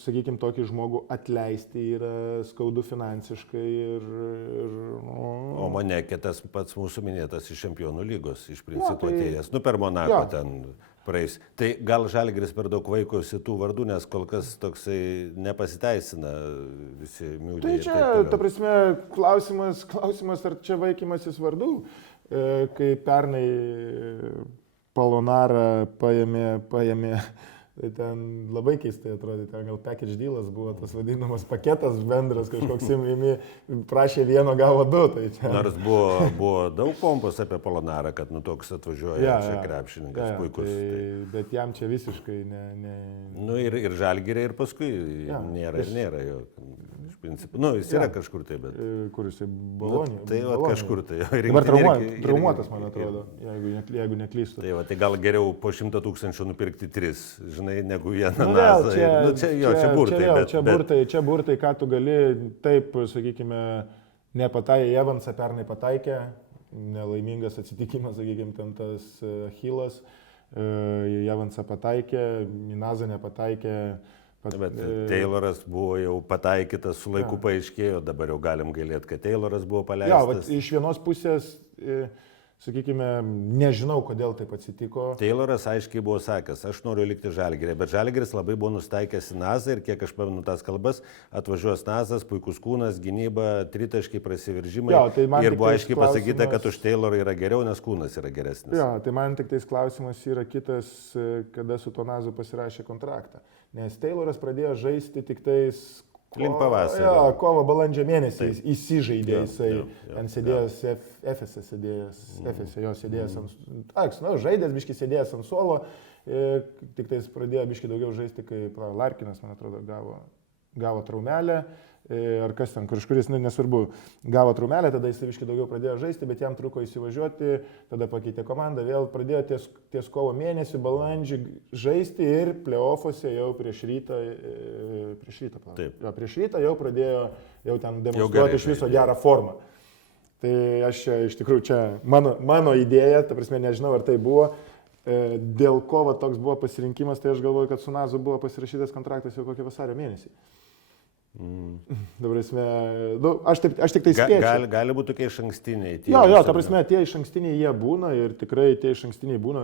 sakykime, tokį žmogų atleisti yra skaudu finansiškai O Maneketas pats mūsų minėtas iš Čempionų lygos, iš principo atėjęs. Per Monako ten praeis. Tai gal Žalgiris per daug vaikosi tų vardų, nes kol kas toksai nepasiteisina visi miūdžiai. Tai čia, ta prasme, klausimas, ar čia vaikymasis vardų, kai pernai Polonarą paėmė. Tai ten labai keistai atrodė, ten gal package dealas buvo tas vadinamas paketas bendras, kažkoks prašė vieno, gavo du. Tai čia... Nors buvo daug pompos apie Polonarą, kad toks atvažiuoja čia krepšininkas puikus. Bet jam čia visiškai ne... Ir Žalgirė, ir paskui nėra jo. Iš principo. Jis yra kažkur tai, bet... Kur jisai Bolonija? Tai kažkur tai. Dabar traumuotas, man atrodo, jeigu neklystu. Tai gal geriau po 100 000 nupirkti 3, žinai, negu vieną Nazą. Čia burtai, ką tu gali, taip, sakykime, Evansą pernai pataikė, nelaimingas atsitikimas, sakykime, ten tas Achilas, Evansą pataikė, Nazą nepataikė. Bet Tayloras buvo jau pataikytas, su laiku paaiškėjo, dabar jau galim gailėti, kad Tayloras buvo paleistas. Iš vienos pusės, sakykime, nežinau, kodėl taip atsitiko. Tayloras aiškiai buvo sakęs, aš noriu likti Žalgirė, bet Žalgiris labai buvo nustaikęs į Nazą ir kiek aš pamenu tas kalbas, atvažiuos Nazas, puikus kūnas, gynyba, tritaškiai, prasiveržimai. Ir buvo aiškiai pasakyta, kad už Taylorą yra geriau, nes kūnas yra geresnis. Tai man tik tais klausimas yra kitas, kada su to Nazu pasirašė kontraktą. Nes Tayloras pradėjo žaisti tik tais link pavasario. Kovo balandžio mėnesį įsižaidė jisai. Ant sėdėjęs sėdėjęs ant... žaidęs, biški sėdėjęs ant suolo. Tik tais pradėjo biški daugiau žaisti, kai Larkinas, man atrodo, gavo traumelę. Ar kas ten, kažkuris, nesvarbu, gavo traumelę, tada jis biški daugiau pradėjo žaisti, bet jam truko įsivažiuoti, tada pakeitė komandą, vėl pradėjo ties kovo mėnesį, balandžį žaisti ir play-offuose jau prieš rytą jau pradėjo jau ten demonstruoti iš viso gerą formą. Tai aš iš tikrųjų čia mano idėja, ta prasme nežinau, ar tai buvo. Dėl ko toks buvo pasirinkimas, tai aš galvoju, kad su Nazu buvo pasirašytas kontraktas jau kokį vasario mėnesį. Dabar aš tik tai spėčiau. Gali būti tokie išankstiniai. Ta prasme, tie išankstiniai jie būna ir tikrai tie išankstiniai būna.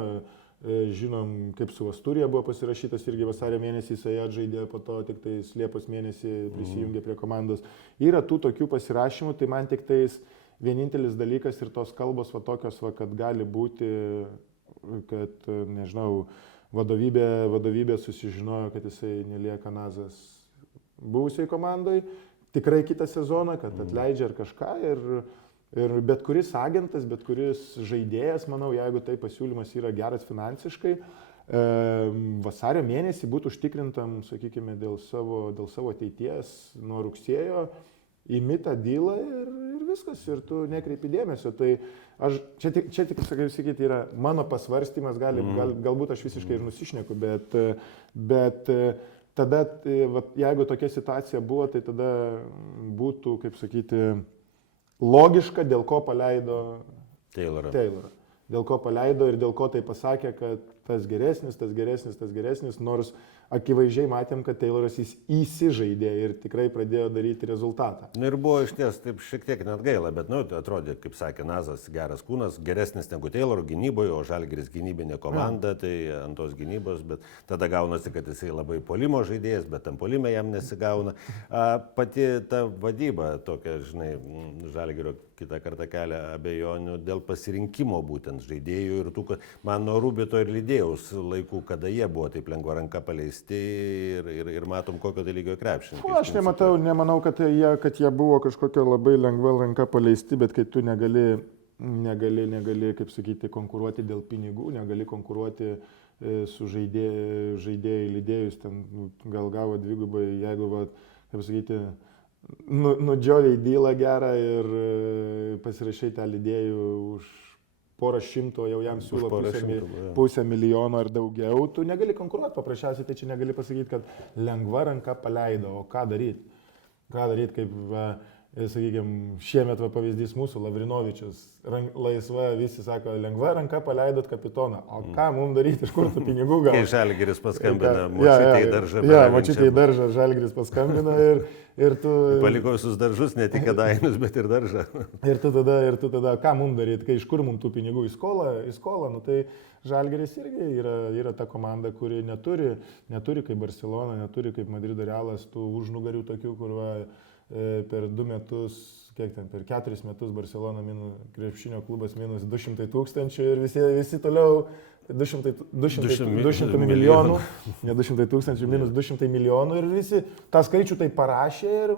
Žinom, kaip su Vasturija buvo pasirašytas irgi vasario mėnesį, jisai atžaidė, po to tik tai Liepos mėnesį prisijungė prie komandos. Yra tų tokių pasirašymų, tai man tik tais vienintelis dalykas ir tos kalbos tokios, kad gali būti, kad, nežinau, vadovybė susižinojo, kad jisai nelieka Nazas buvusiai komandai, tikrai kitą sezoną, kad atleidžia ar kažką ir bet kuris agentas, bet kuris žaidėjas, manau, jeigu tai pasiūlymas yra geras finansiškai, vasario mėnesį būtų užtikrintam, sakykime, dėl savo ateities nuo rugsėjo, imi tą dylą ir viskas, ir tu nekreipi dėmesio. Tai čia tik sakyti, yra mano pasvarstymas, galbūt aš visiškai ir nusišneku, bet tada, jeigu tokia situacija buvo, tai tada būtų, kaip sakyti, logiška, dėl ko paleido Taylorą. Dėl ko paleido ir dėl ko tai pasakė, kad tas geresnis, nors akivaizdžiai matėm, kad Tayloras jis įsižaidė ir tikrai pradėjo daryti rezultatą. Na ir buvo iš ties taip šiek tiek net gaila, bet, atrodė, kaip sakė Nazas, geras kūnas, geresnis negu Tayloro gynyboje, o Žalgiris gynybinė komanda, tai ant tos gynybos, bet tada gaunasi, kad jisai labai polimo žaidėjas, bet tam polime jam nesigauna. Pati ta vadyba tokia, žinai, Žalgirio kitą kartą kelia abejonių dėl pasirinkimo būtent žaidėjų ir tų, man nuo Rubito ir Lidėjaus laikų, kada jie buvo taip lengva ranka paleisti ir matom kokio tai lygio krepšininkai. Aš nemanau, kad jie buvo kažkokia labai lengva ranka paleisti, bet kai tu negali, kaip sakyti, konkuruoti dėl pinigų, negali konkuruoti su žaidėjai Lidėjus, ten gal gavo dvigubai, jeigu, kaip sakyti, nudžioviai dylą gerą ir pasirašai tą Lidėjų už porą šimtų, jau jam siūlo pusę milijono ar daugiau, tu negali konkuruoti paprasčiausiai, tai čia negali pasakyti, kad lengva ranka paleido, o ką daryti? Ką daryti, kaip, sakykime, šiemet pavyzdys mūsų, Lavrinovičius, laisva, visi sako, lengva ranka paleidot kapitoną, o ką mums daryti, iš kur tų pinigų gauti? Kai Žalgiris paskambina, močiutė į daržą. Močiutė į daržą, Žalgiris paskambina ir tu... Paliko visus daržus, ne tik kėdainius, bet ir daržą. Ir tu tada, ką mums daryti, kai iš kur mums tų pinigų į skolą, tai Žalgiris irgi yra ta komanda, kuri neturi kaip Barcelona, neturi kaip Madrido Realas tų užnugarių tokių, kur per 2 metus, per 4 metus Barcelona krepšinio klubas minus 200 000 ir visi toliau 200 milijonų, ne 200 000, minus 200 milijonų ir visi tą skaičių tai parašė ir...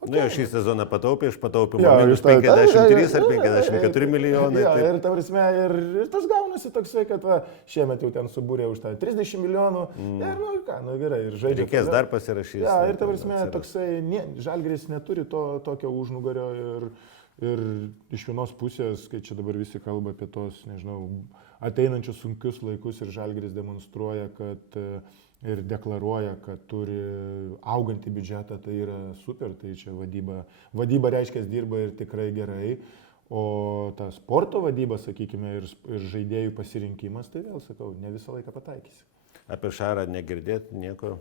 Okay. Na, šį sezoną pataupė, iš pataupimo minus 53 ar 54 milijonai. Ja, ir ta prasme, ir tas gaunasi toksai, kad šiemet jau ten subūrė už tą 30 milijonų ir gerai, ir žaidžia. Reikės dar pasirašyti. Ja, ir ta prasme, toksai, Žalgiris neturi tokio užnugario ir iš vienos pusės, kai čia dabar visi kalba apie tos, nežinau, ateinančius sunkius laikus ir Žalgiris demonstruoja, kad ir deklaruoja, kad turi augantį biudžetą, tai yra super, tai čia vadyba reiškia dirba ir tikrai gerai, o ta sporto vadyba, sakykime, ir žaidėjų pasirinkimas, tai vėl sakau, ne visą laiką pataikysi. Apie Šarą negirdėt nieko?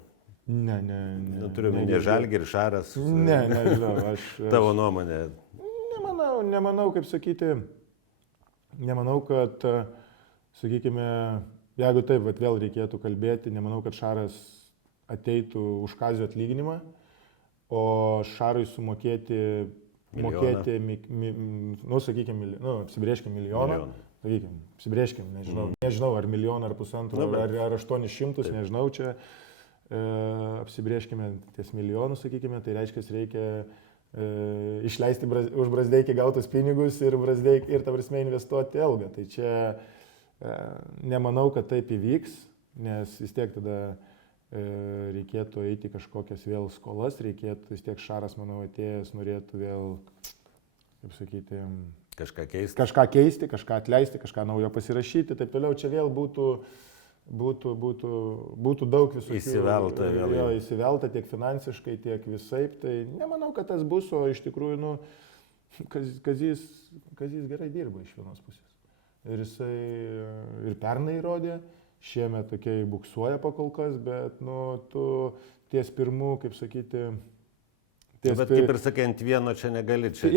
Ne. Turiu minėti Žalgirį, Šaras. Nežinau, aš... Tavo nuomonė? Nemanau, kaip sakyti, kad, sakykime, jeigu taip, vėl reikėtų kalbėti, nemanau, kad Šaras ateitų už Kazio atlyginimą, o Šarui sumokėti, apsibrėžkim milijoną, apsibrėžkim, nežinau, ar milijoną, ar pusantro, ar 800, nežinau, čia apsibrėžkime ties milijonų, sakykime, tai reiškia, reikia išleisti už Brazdeikį gautus pinigus ir ta prasme investuoti ilgą. Tai čia nemanau, kad taip įvyks, nes vis tiek tada reikėtų eiti kažkokias vėl skolas, reikėtų vis tiek Šaras, manau, atėjęs norėtų vėl, kaip sakyti, kažką keisti, kažką atleisti, kažką naujo pasirašyti, taip toliau. Čia vėl būtų daug visokių įsivelta tiek finansiškai, tiek visaip. Tai nemanau, kad tas bus, o iš tikrųjų, Kazys gerai dirba iš vienos pusės. Ir jisai ir pernai įrodė, šiemet tokiai buksuoja pakolkas, bet tu ties pirmų, kaip sakyti... Bet kaip ir sakai, ant vieno čia negali. Čia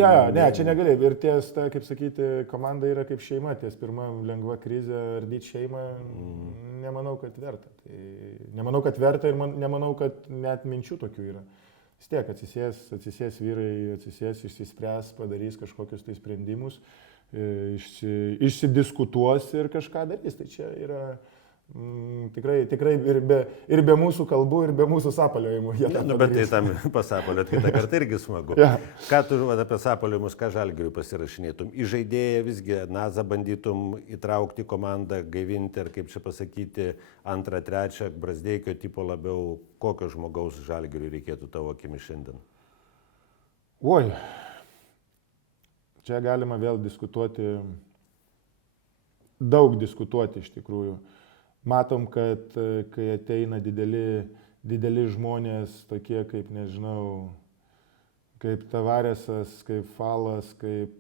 negali. Ir ties, kaip sakyti, komanda yra kaip šeima, ties pirma lengva krizė ardyti šeimą, nemanau, kad verta. Nemanau, kad verta ir nemanau, kad net minčių tokių yra. Vis tiek atsisės vyrai, išsispręs, padarys kažkokius tai sprendimus. Išsidiskutuos ir kažką darys. Tai čia yra tikrai ir be mūsų kalbų, ir be mūsų sapaliojimų. Bet tai tam pasapaliot kitą kartą irgi smagu. Ką tu apie sapaliojimus, ką Žalgiriui pasirašinėtum? Į žaidėją visgi Nazą bandytum įtraukti komandą, gaivinti, ar kaip čia pasakyti, antrą, trečią, Brazdeikio tipo labiau. Kokio žmogaus Žalgiriui reikėtų tavo akimis šiandien? Čia galima vėl daug diskutuoti iš tikrųjų. Matom, kad kai ateina dideli žmonės, tokie kaip, nežinau, kaip Tavaresas, kaip Falas, kaip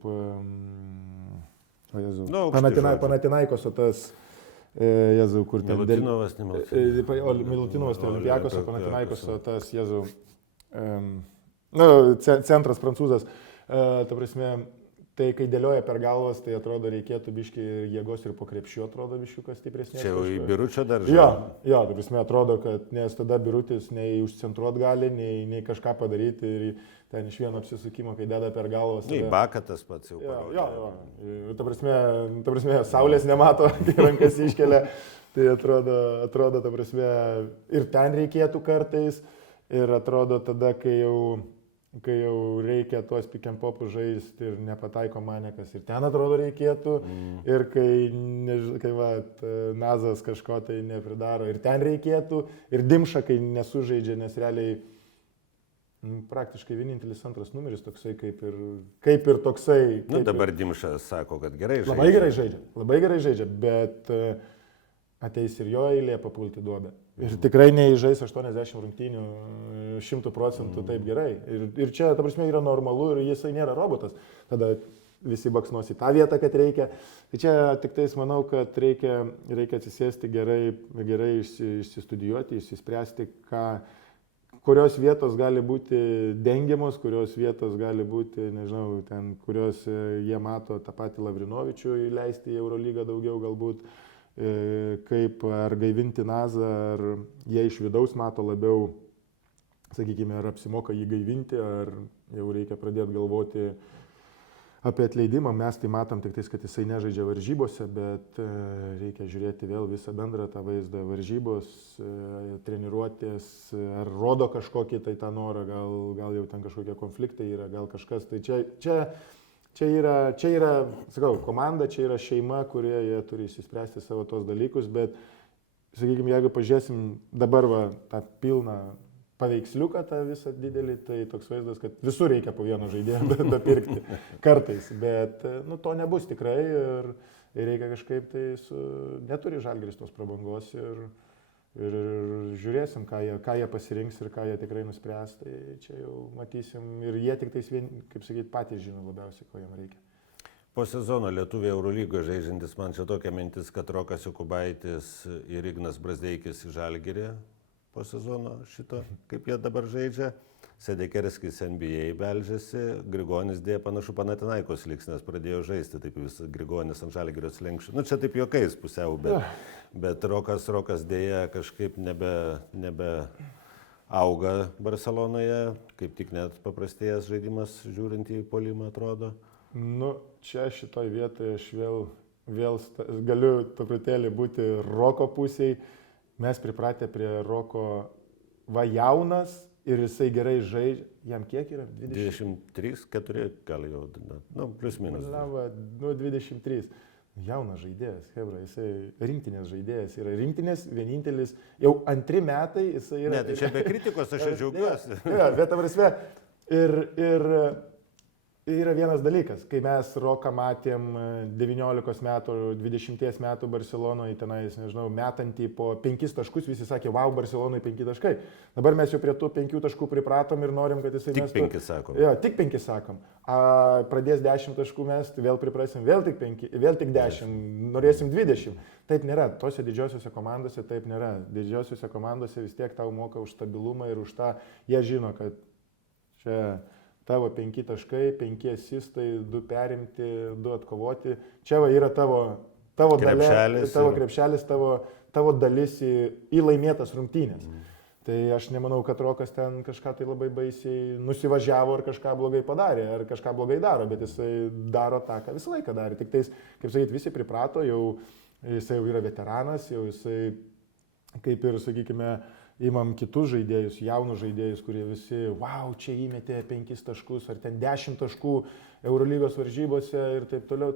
Panathinaikos, tas Jėzau, kur ten... Milutinovas, ne Milutinovas. Milutinovas, tai Olimpiakos, Panathinaikos, Olympiakos. tas, Jėzau, centras prancūzas. Ta prasme, tai kai dėlioja per galvas, tai atrodo reikėtų biški jėgos ir po krepšiu atrodo biškiukas stipresnės. Čia jau į Biručio dar Jo, ta prasme atrodo, kad nes tada Birutis nei užcentruot gali, nei kažką padaryti ir ten iš vieno apsisukimo, kai deda per galvas. Į Baką tas pats jau. Jo. Ta prasme, saulės nemato, kai rankas iškelia. Tai atrodo, ta prasme, ir ten reikėtų kartais, ir atrodo tada, kai jau reikia tuos pick and popus žaisti ir nepataiko Manekas, ir ten atrodo reikėtų, ir kai Nazas kažko tai nepridaro, ir ten reikėtų, ir Dimša, kai nesužaidžia, nes realiai praktiškai vienintelis antras numeris toksai, kaip ir toksai. Dabar Dimšas sako, kad gerai žaidžia. Labai gerai žaidžia, bet ateis ir jo eilė papulti duobę. Ir tikrai neįžais 80 rungtynių 100% taip gerai. Ir čia, ta prasme, yra normalu ir jisai nėra robotas. Tada visi baksnos į tą vietą, kad reikia. Tai čia tik tais manau, kad reikia atsisėsti gerai išsistudijuoti, išsispręsti, kurios vietos gali būti dengiamos, kurios vietos gali būti, nežinau, ten, kurios jie mato tą patį Lavrinovičių įleisti į Eurolygą daugiau galbūt. Kaip ar gaivinti Nazą, ar jie iš vidaus mato labiau, sakykime, ar apsimoka jį gaivinti, ar jau reikia pradėti galvoti apie atleidimą. Mes tai matom tik tais, kad jisai nežaidžia varžybose, bet reikia žiūrėti vėl visą bendrą tą vaizdą. Varžybos, treniruotės, ar rodo kažkokį tai tą norą, gal jau ten kažkokie konfliktai yra, gal kažkas. Tai čia yra, sakau, komanda, čia yra šeima, kurie jie turi išsispręsti savo tos dalykus, bet, sakykime, jeigu pažiūrėsim dabar tą pilną paveiksliuką, tą visą didelį, tai toks vaizdas, kad visur reikia po vieno žaidėjo dapirkti kartais, bet to nebus tikrai ir reikia kažkaip tai neturi Žalgiris tos prabangos ir žiūrėsim, ką jie pasirinks ir ką jie tikrai nuspręs, tai čia jau matysim ir jie tik tais, kaip sakyti, patys žino labiausiai, ko jiem reikia. Po sezono Lietuviai Eurolygoje žaidžiantis, man čia tokia mintis, kad Rokas Jokubaitis ir Ignas Brazdeikis į Žalgirį po sezono šito, kaip jie dabar žaidžia. Sedekerskis NBA beldžiasi, Grigonis dėja panašu Panathinaikos liks, nes pradėjo žaisti, taip vis Grigonis ant Žalgirio slenkščių. Čia taip juokais pusiau, bet Rokas dėja kažkaip nebe auga Barcelonoje, kaip tik net paprastėjęs žaidimas žiūrint į puolimą atrodo. Čia šitoj vietoje aš vėl galiu truputėlį būti Roko pusiai. Mes pripratę prie Roko jaunas. Ir jisai gerai žaidžia. Jam kiek yra? 23, 4, gal jau, plius minus. 23. Jaunas žaidėjas, hebra, jisai rinktinės žaidėjas. Yra rinktinės vienintelis, jau 2 metai jisai yra. Ne, tai čia be kritikos aš džiaugiuosi. Bet ta prasme, ir yra vienas dalykas, kai mes Roką matėm 19 metų, 20 metų Barcelonoje, tenais, nežinau, metantį po 5 taškus, visi sakė, wow, Barcelonoje 5 taškai. Dabar mes jau prie tų 5 taškų pripratom ir norim, kad jisai mestų. Tik 5 sakom. Jo, tik 5 sakom. Pradės 10 taškų mesti, vėl priprasim, vėl tik 5, vėl tik 10, norėsim 20. Taip nėra, tose didžiosiuose komandose taip nėra. Didžiosiuose komandose vis tiek tau moka už stabilumą ir už tą, jie žino, kad čia tavo 5 taškai, 5 asistai, 2 perimti, 2 atkovoti. Čia yra tavo krepšelis, krepšelis, tavo dalis į laimėtas rungtynės. Tai aš nemanau, kad Rokas ten kažką tai labai baisiai nusivažiavo ar kažką blogai padarė, ar kažką blogai daro, bet jisai daro tą, ką visą laiką darė. Tik tais, kaip sakyti, visi priprato, jisai jau yra veteranas, jau jisai, kaip ir, sakykime, imam kitus žaidėjus, jaunus žaidėjus, kurie visi, wow, čia įmetė 5 taškus ar ten 10 taškų Eurolygos varžybose ir taip toliau.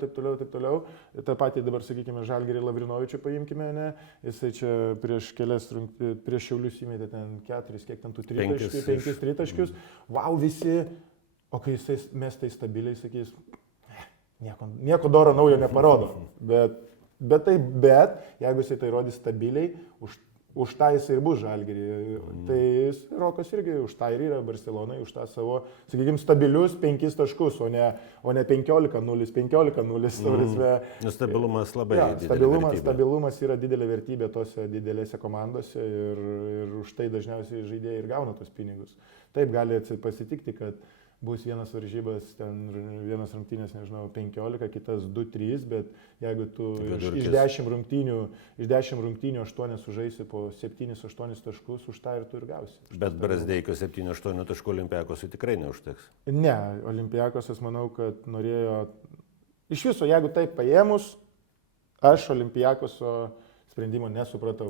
Ir tą patį dabar, sakykime, Žalgirį Lavrinovičių paimkime, ne? Jisai čia prieš Šiaulius įmetė ten 4, kiek ten tų 5 tritaškius. Wow, visi, o kai jisai mes tai stabiliai sakys, nieko doro naujo neparodo. Bet jeigu jisai tai rodys stabiliai, už tą jis ir bus Žalgirį. Tai Rokas irgi už tą ir yra Barcelonai, už tą savo, sakykime, stabilius 5 taškus, o ne 15-0, 15-0. Stabilumas labai didelis. Stabilumas yra didelė vertybė tose didelėse komandose ir už tai dažniausiai žaidėjai ir gauna tos pinigus. Taip gali pasitikti, kad bus vienas varžybas, vienas rungtynės, nežinau, 15, kitas 2-3, bet jeigu tu iš 10 rungtynių 8 sužaisi po 7-8 taškus, už tą ir tu ir gausi. Bet Brazdeikio 7-8 taškų Olimpiakosui tikrai neužteks. Ne, Olimpiakosas manau, kad norėjo, iš viso, jeigu taip paėmus, aš Olimpiakoso sprendimo nesupratau.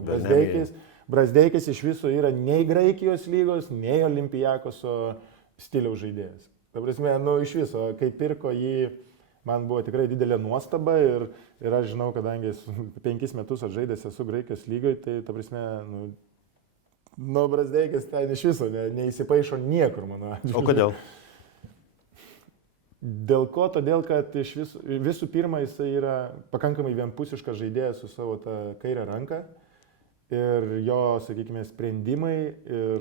Brazdeikis iš viso yra nei Graikijos lygos, nei Olimpiakoso stiliaus žaidėjas. Ta prasme, iš viso, kai pirko jį, man buvo tikrai didelė nuostaba ir aš žinau, kadangi 5 metus atžaidęs esu Graikijos lygoje, tai ta prasme, Brazdeikis ten iš viso neįsipaišo niekur, mano atžvilgiu. O kodėl? Dėl ko? Todėl, kad iš visų pirma jisai yra pakankamai vienpusiškas žaidėjas su savo tą kairę ranką ir jo, sakykime, sprendimai ir,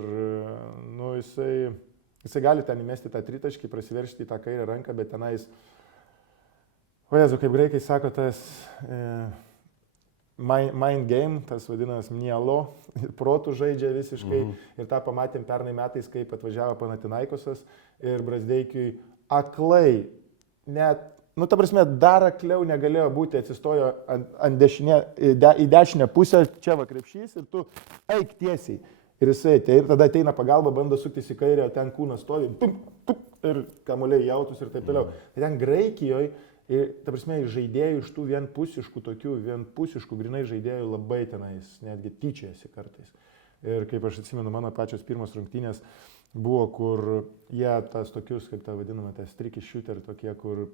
jisai gali ten įmesti tą tritaškį, prasiveršti į tą kairę ranką, bet tenais, o Jezu, kaip graikai sako, tas mind game, tas vadinamas mielo, protų žaidžia visiškai. Ir tą pamatėm pernai metais, kaip atvažiavo Panathinaikosas ir Brazdeikiui aklai, net, ta prasme, dar akliau negalėjo būti, atsistojo į dešinę pusę, čia va krepšys ir tu eik tiesiai. Ir jisai ir tada ateina pagalba, bando suktis į kairę, o ten kūnas stovi, ir kamuoliai jautus ir taip toliau. Tai ten Graikijoje, ta prasme, žaidėjų iš tų vienpusiškų grinai žaidėjų labai tenais, netgi tyčiasi kartais. Ir kaip aš atsimenu, mano pačios pirmos rungtynės buvo, kur jie tas tokius, kaip tą vadinamą, tas tricky shooter, tokie, kur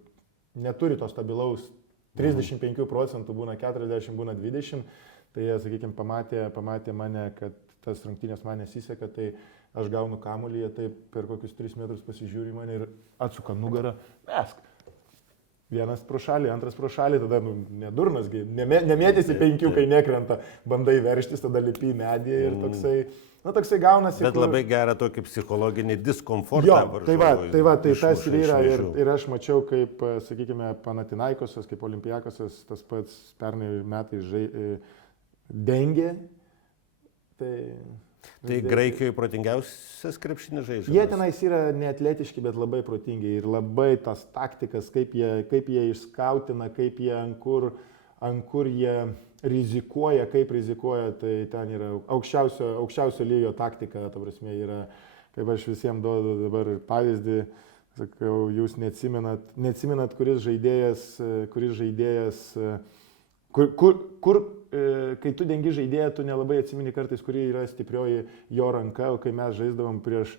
neturi to stabilaus, 35% būna 40, būna 20, tai jie, sakykime, pamatė mane, kad tas rungtynės man nesiseka, tai aš gaunu kamuolį, jie taip per kokius 3 metrus pasižiūri mane ir atsuka nugarą, mesk. Vienas pro šalį, antras pro šalį, tada nedurnas, nemėtėsi 5, kai nekrenta, bandai verštis, tada lipi į medį ir toksai gaunasi. Bet labai gerą tokį psichologinį diskomfortą. Tai tas ir yra. Ir aš mačiau, kaip, sakykime, Panathinaikosas, kaip Olimpiakosas, tas pats pernai metais dengė. Tai Graikijoje protingiausias krepšinis žaidžiamas? Jie tenais yra neatletiški, bet labai protingi ir labai tas taktikas, kaip jie išskautina, kaip jie ant kur jie rizikuoja, tai ten yra aukščiausio lygio taktika, ta prasme yra, kaip aš visiems duodu dabar pavyzdį, sakau, jūs neatsimenat, kuris žaidėjas, kai tu dengi žaidėją, tu nelabai atsimeni kartais, kuri yra stiprioji jo ranka, o kai mes žaisdavom prieš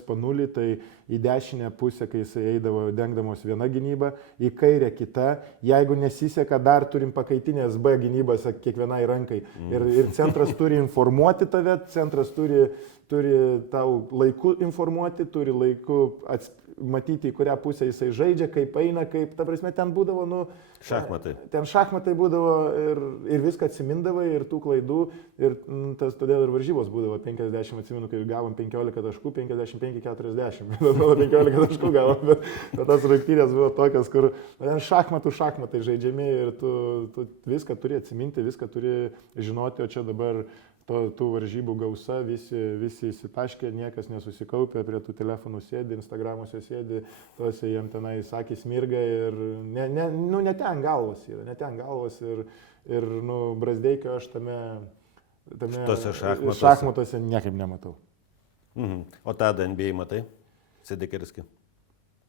Spanulį, tai į dešinę pusę, kai jisai eidavo dengdamos viena gynyba, į kairę kita, jeigu nesiseka, dar turim pakaitinės B gynybas kiekvienai rankai. Ir centras turi informuoti tave, centras turi tau laiku informuoti, turi laiku matyti, į kurią pusę jisai žaidžia, kaip eina, kaip, ta prasme, ten būdavo, šachmatai. Ten šachmatai būdavo ir viską atsimindavai, ir tų klaidų, ir todėl ir varžybos būdavo 50, atsimenu, kai gavom 15 taškų, 55-40, 15 taškų gavom, bet tas rungtynės buvo tokios, kur ten šachmatai žaidžiami ir tu viską turi atsiminti, viską turi žinoti, o čia dabar tų varžybų gausa, visi įsitaškė, niekas nesusikaupė, prie tų telefonų sėdi, Instagramuose sėdi, tuose jiem tenai sakys mirga ir ne ten galvos ir Brazdeikio aš tame šachmatuose niekaip nematau. O tada NBA matai? Sedekerskį?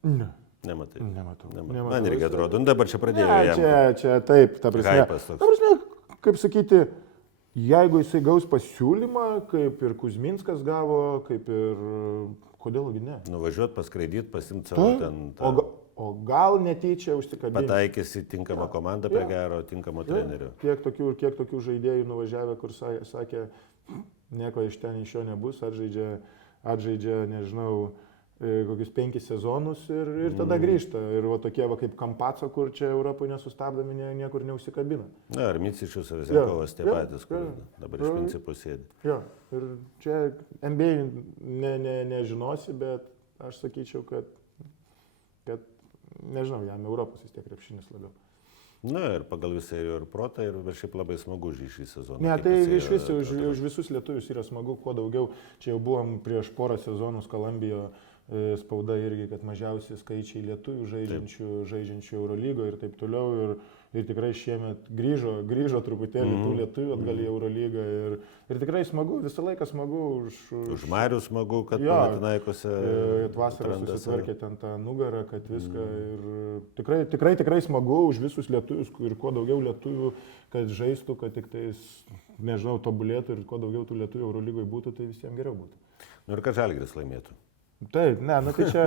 Ne. Nematau. Man irgi atrodo, dabar čia pradėjo jam. Čia taip, ta prasme, kaip sakyti, jeigu jisai gaus pasiūlymą, kaip ir Kuzminskas gavo, kaip ir, kodėlgi ne? Nuvažiuot, paskraidyti, pasimti savo ten. O gal netyčia užsikabinti. Pataikėsi tinkamą komandą prie gero, tinkamo trenerių. Kiek tokių žaidėjų nuvažiavę, kur sakė, nieko iš ten iš jo nebus, atžaidžia, nežinau, kokius 5 sezonus ir tada grįžta. Ir va tokie va kaip Kampaco, kur čia Europoje nesustabdomi, niekur neusikabina. Na, ir Micičius, ir Zekovas tie patys, kur dabar iš principų sėdi. Jo, ir čia NBA nežinosi, bet aš sakyčiau, kad nežinau, jam Europos vis tiek krepšinis labiau. Na, ir pagal visą ir protą, ir šiaip labai smagu šį sezoną. Ne, tai iš visų, už visus lietuvius yra smagu, kuo daugiau. Čia jau buvom prieš porą sezonų Skalambio spauda irgi, kad mažiausi skaičiai lietuvių žaidžiančių Eurolygoje ir taip toliau. Ir tikrai šiemet grįžo truputėlį tų lietuvių atgal į Eurolygą. Ir tikrai smagu, visą laiką smagu. Už Marių smagu, kad Panathinaikose vasarą susitvarkė ten tą nugarą, kad viską. Ir tikrai smagu už visus lietuvius ir kuo daugiau lietuvių, kad žaistų, kad tik tais, nežinau, tobulėtų ir kuo daugiau tų lietuvių Eurolygoje būtų, tai visiems geriau būtų. Nu ir kad Žalgiris laimėtų. Taip, ne, nu tai čia,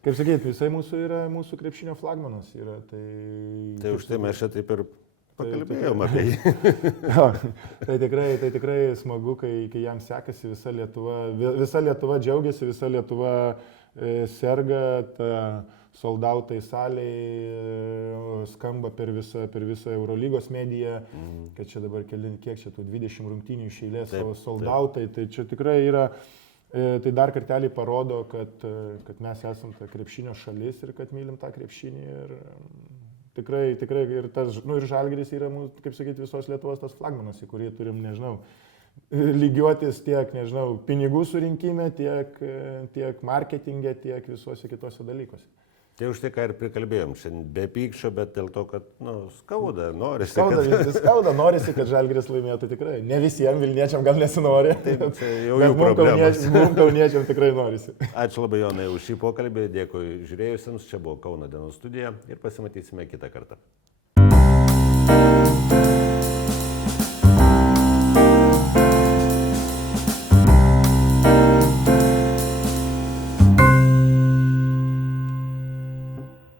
kaip sakyti, visai mūsų krepšinio flagmanas yra. Tai už tai mes čia taip ir pakalbėjom apie jį. Tai tikrai smagu, kai jam sekasi, visa Lietuva džiaugiasi, visa Lietuva serga, ta soldautai saliai skamba per visą Eurolygos mediją, kad čia dabar kiek čia tų 20 rungtynių iš eilės soldautai, tai čia tikrai yra. Tai dar kartelį parodo, kad mes esam ta krepšinio šalis ir kad mylim tą krepšinį. Ir tikrai ir tas, ir Žalgiris yra, kaip sakyti, visos Lietuvos tas flagmanas, į kurį turim, nežinau, lygiuotis tiek, nežinau, pinigų surinkime, tiek marketinge, tiek visuose kitose dalykuose. Tai už tai, ką ir prikalbėjom, šiandien be pykčio, bet dėl to, kad, skauda, norisi. Skauda, norisi, kad Žalgiris laimėtų tikrai. Ne visiems Vilniečiam gal nesinori. Taip, jau jų problemos. Mums Kauniečiam tikrai norisi. Ačiū labai, Jonai, už šį pokalbį, dėkui žiūrėjusiems, čia buvo Kauno dienos studija ir pasimatysime kitą kartą.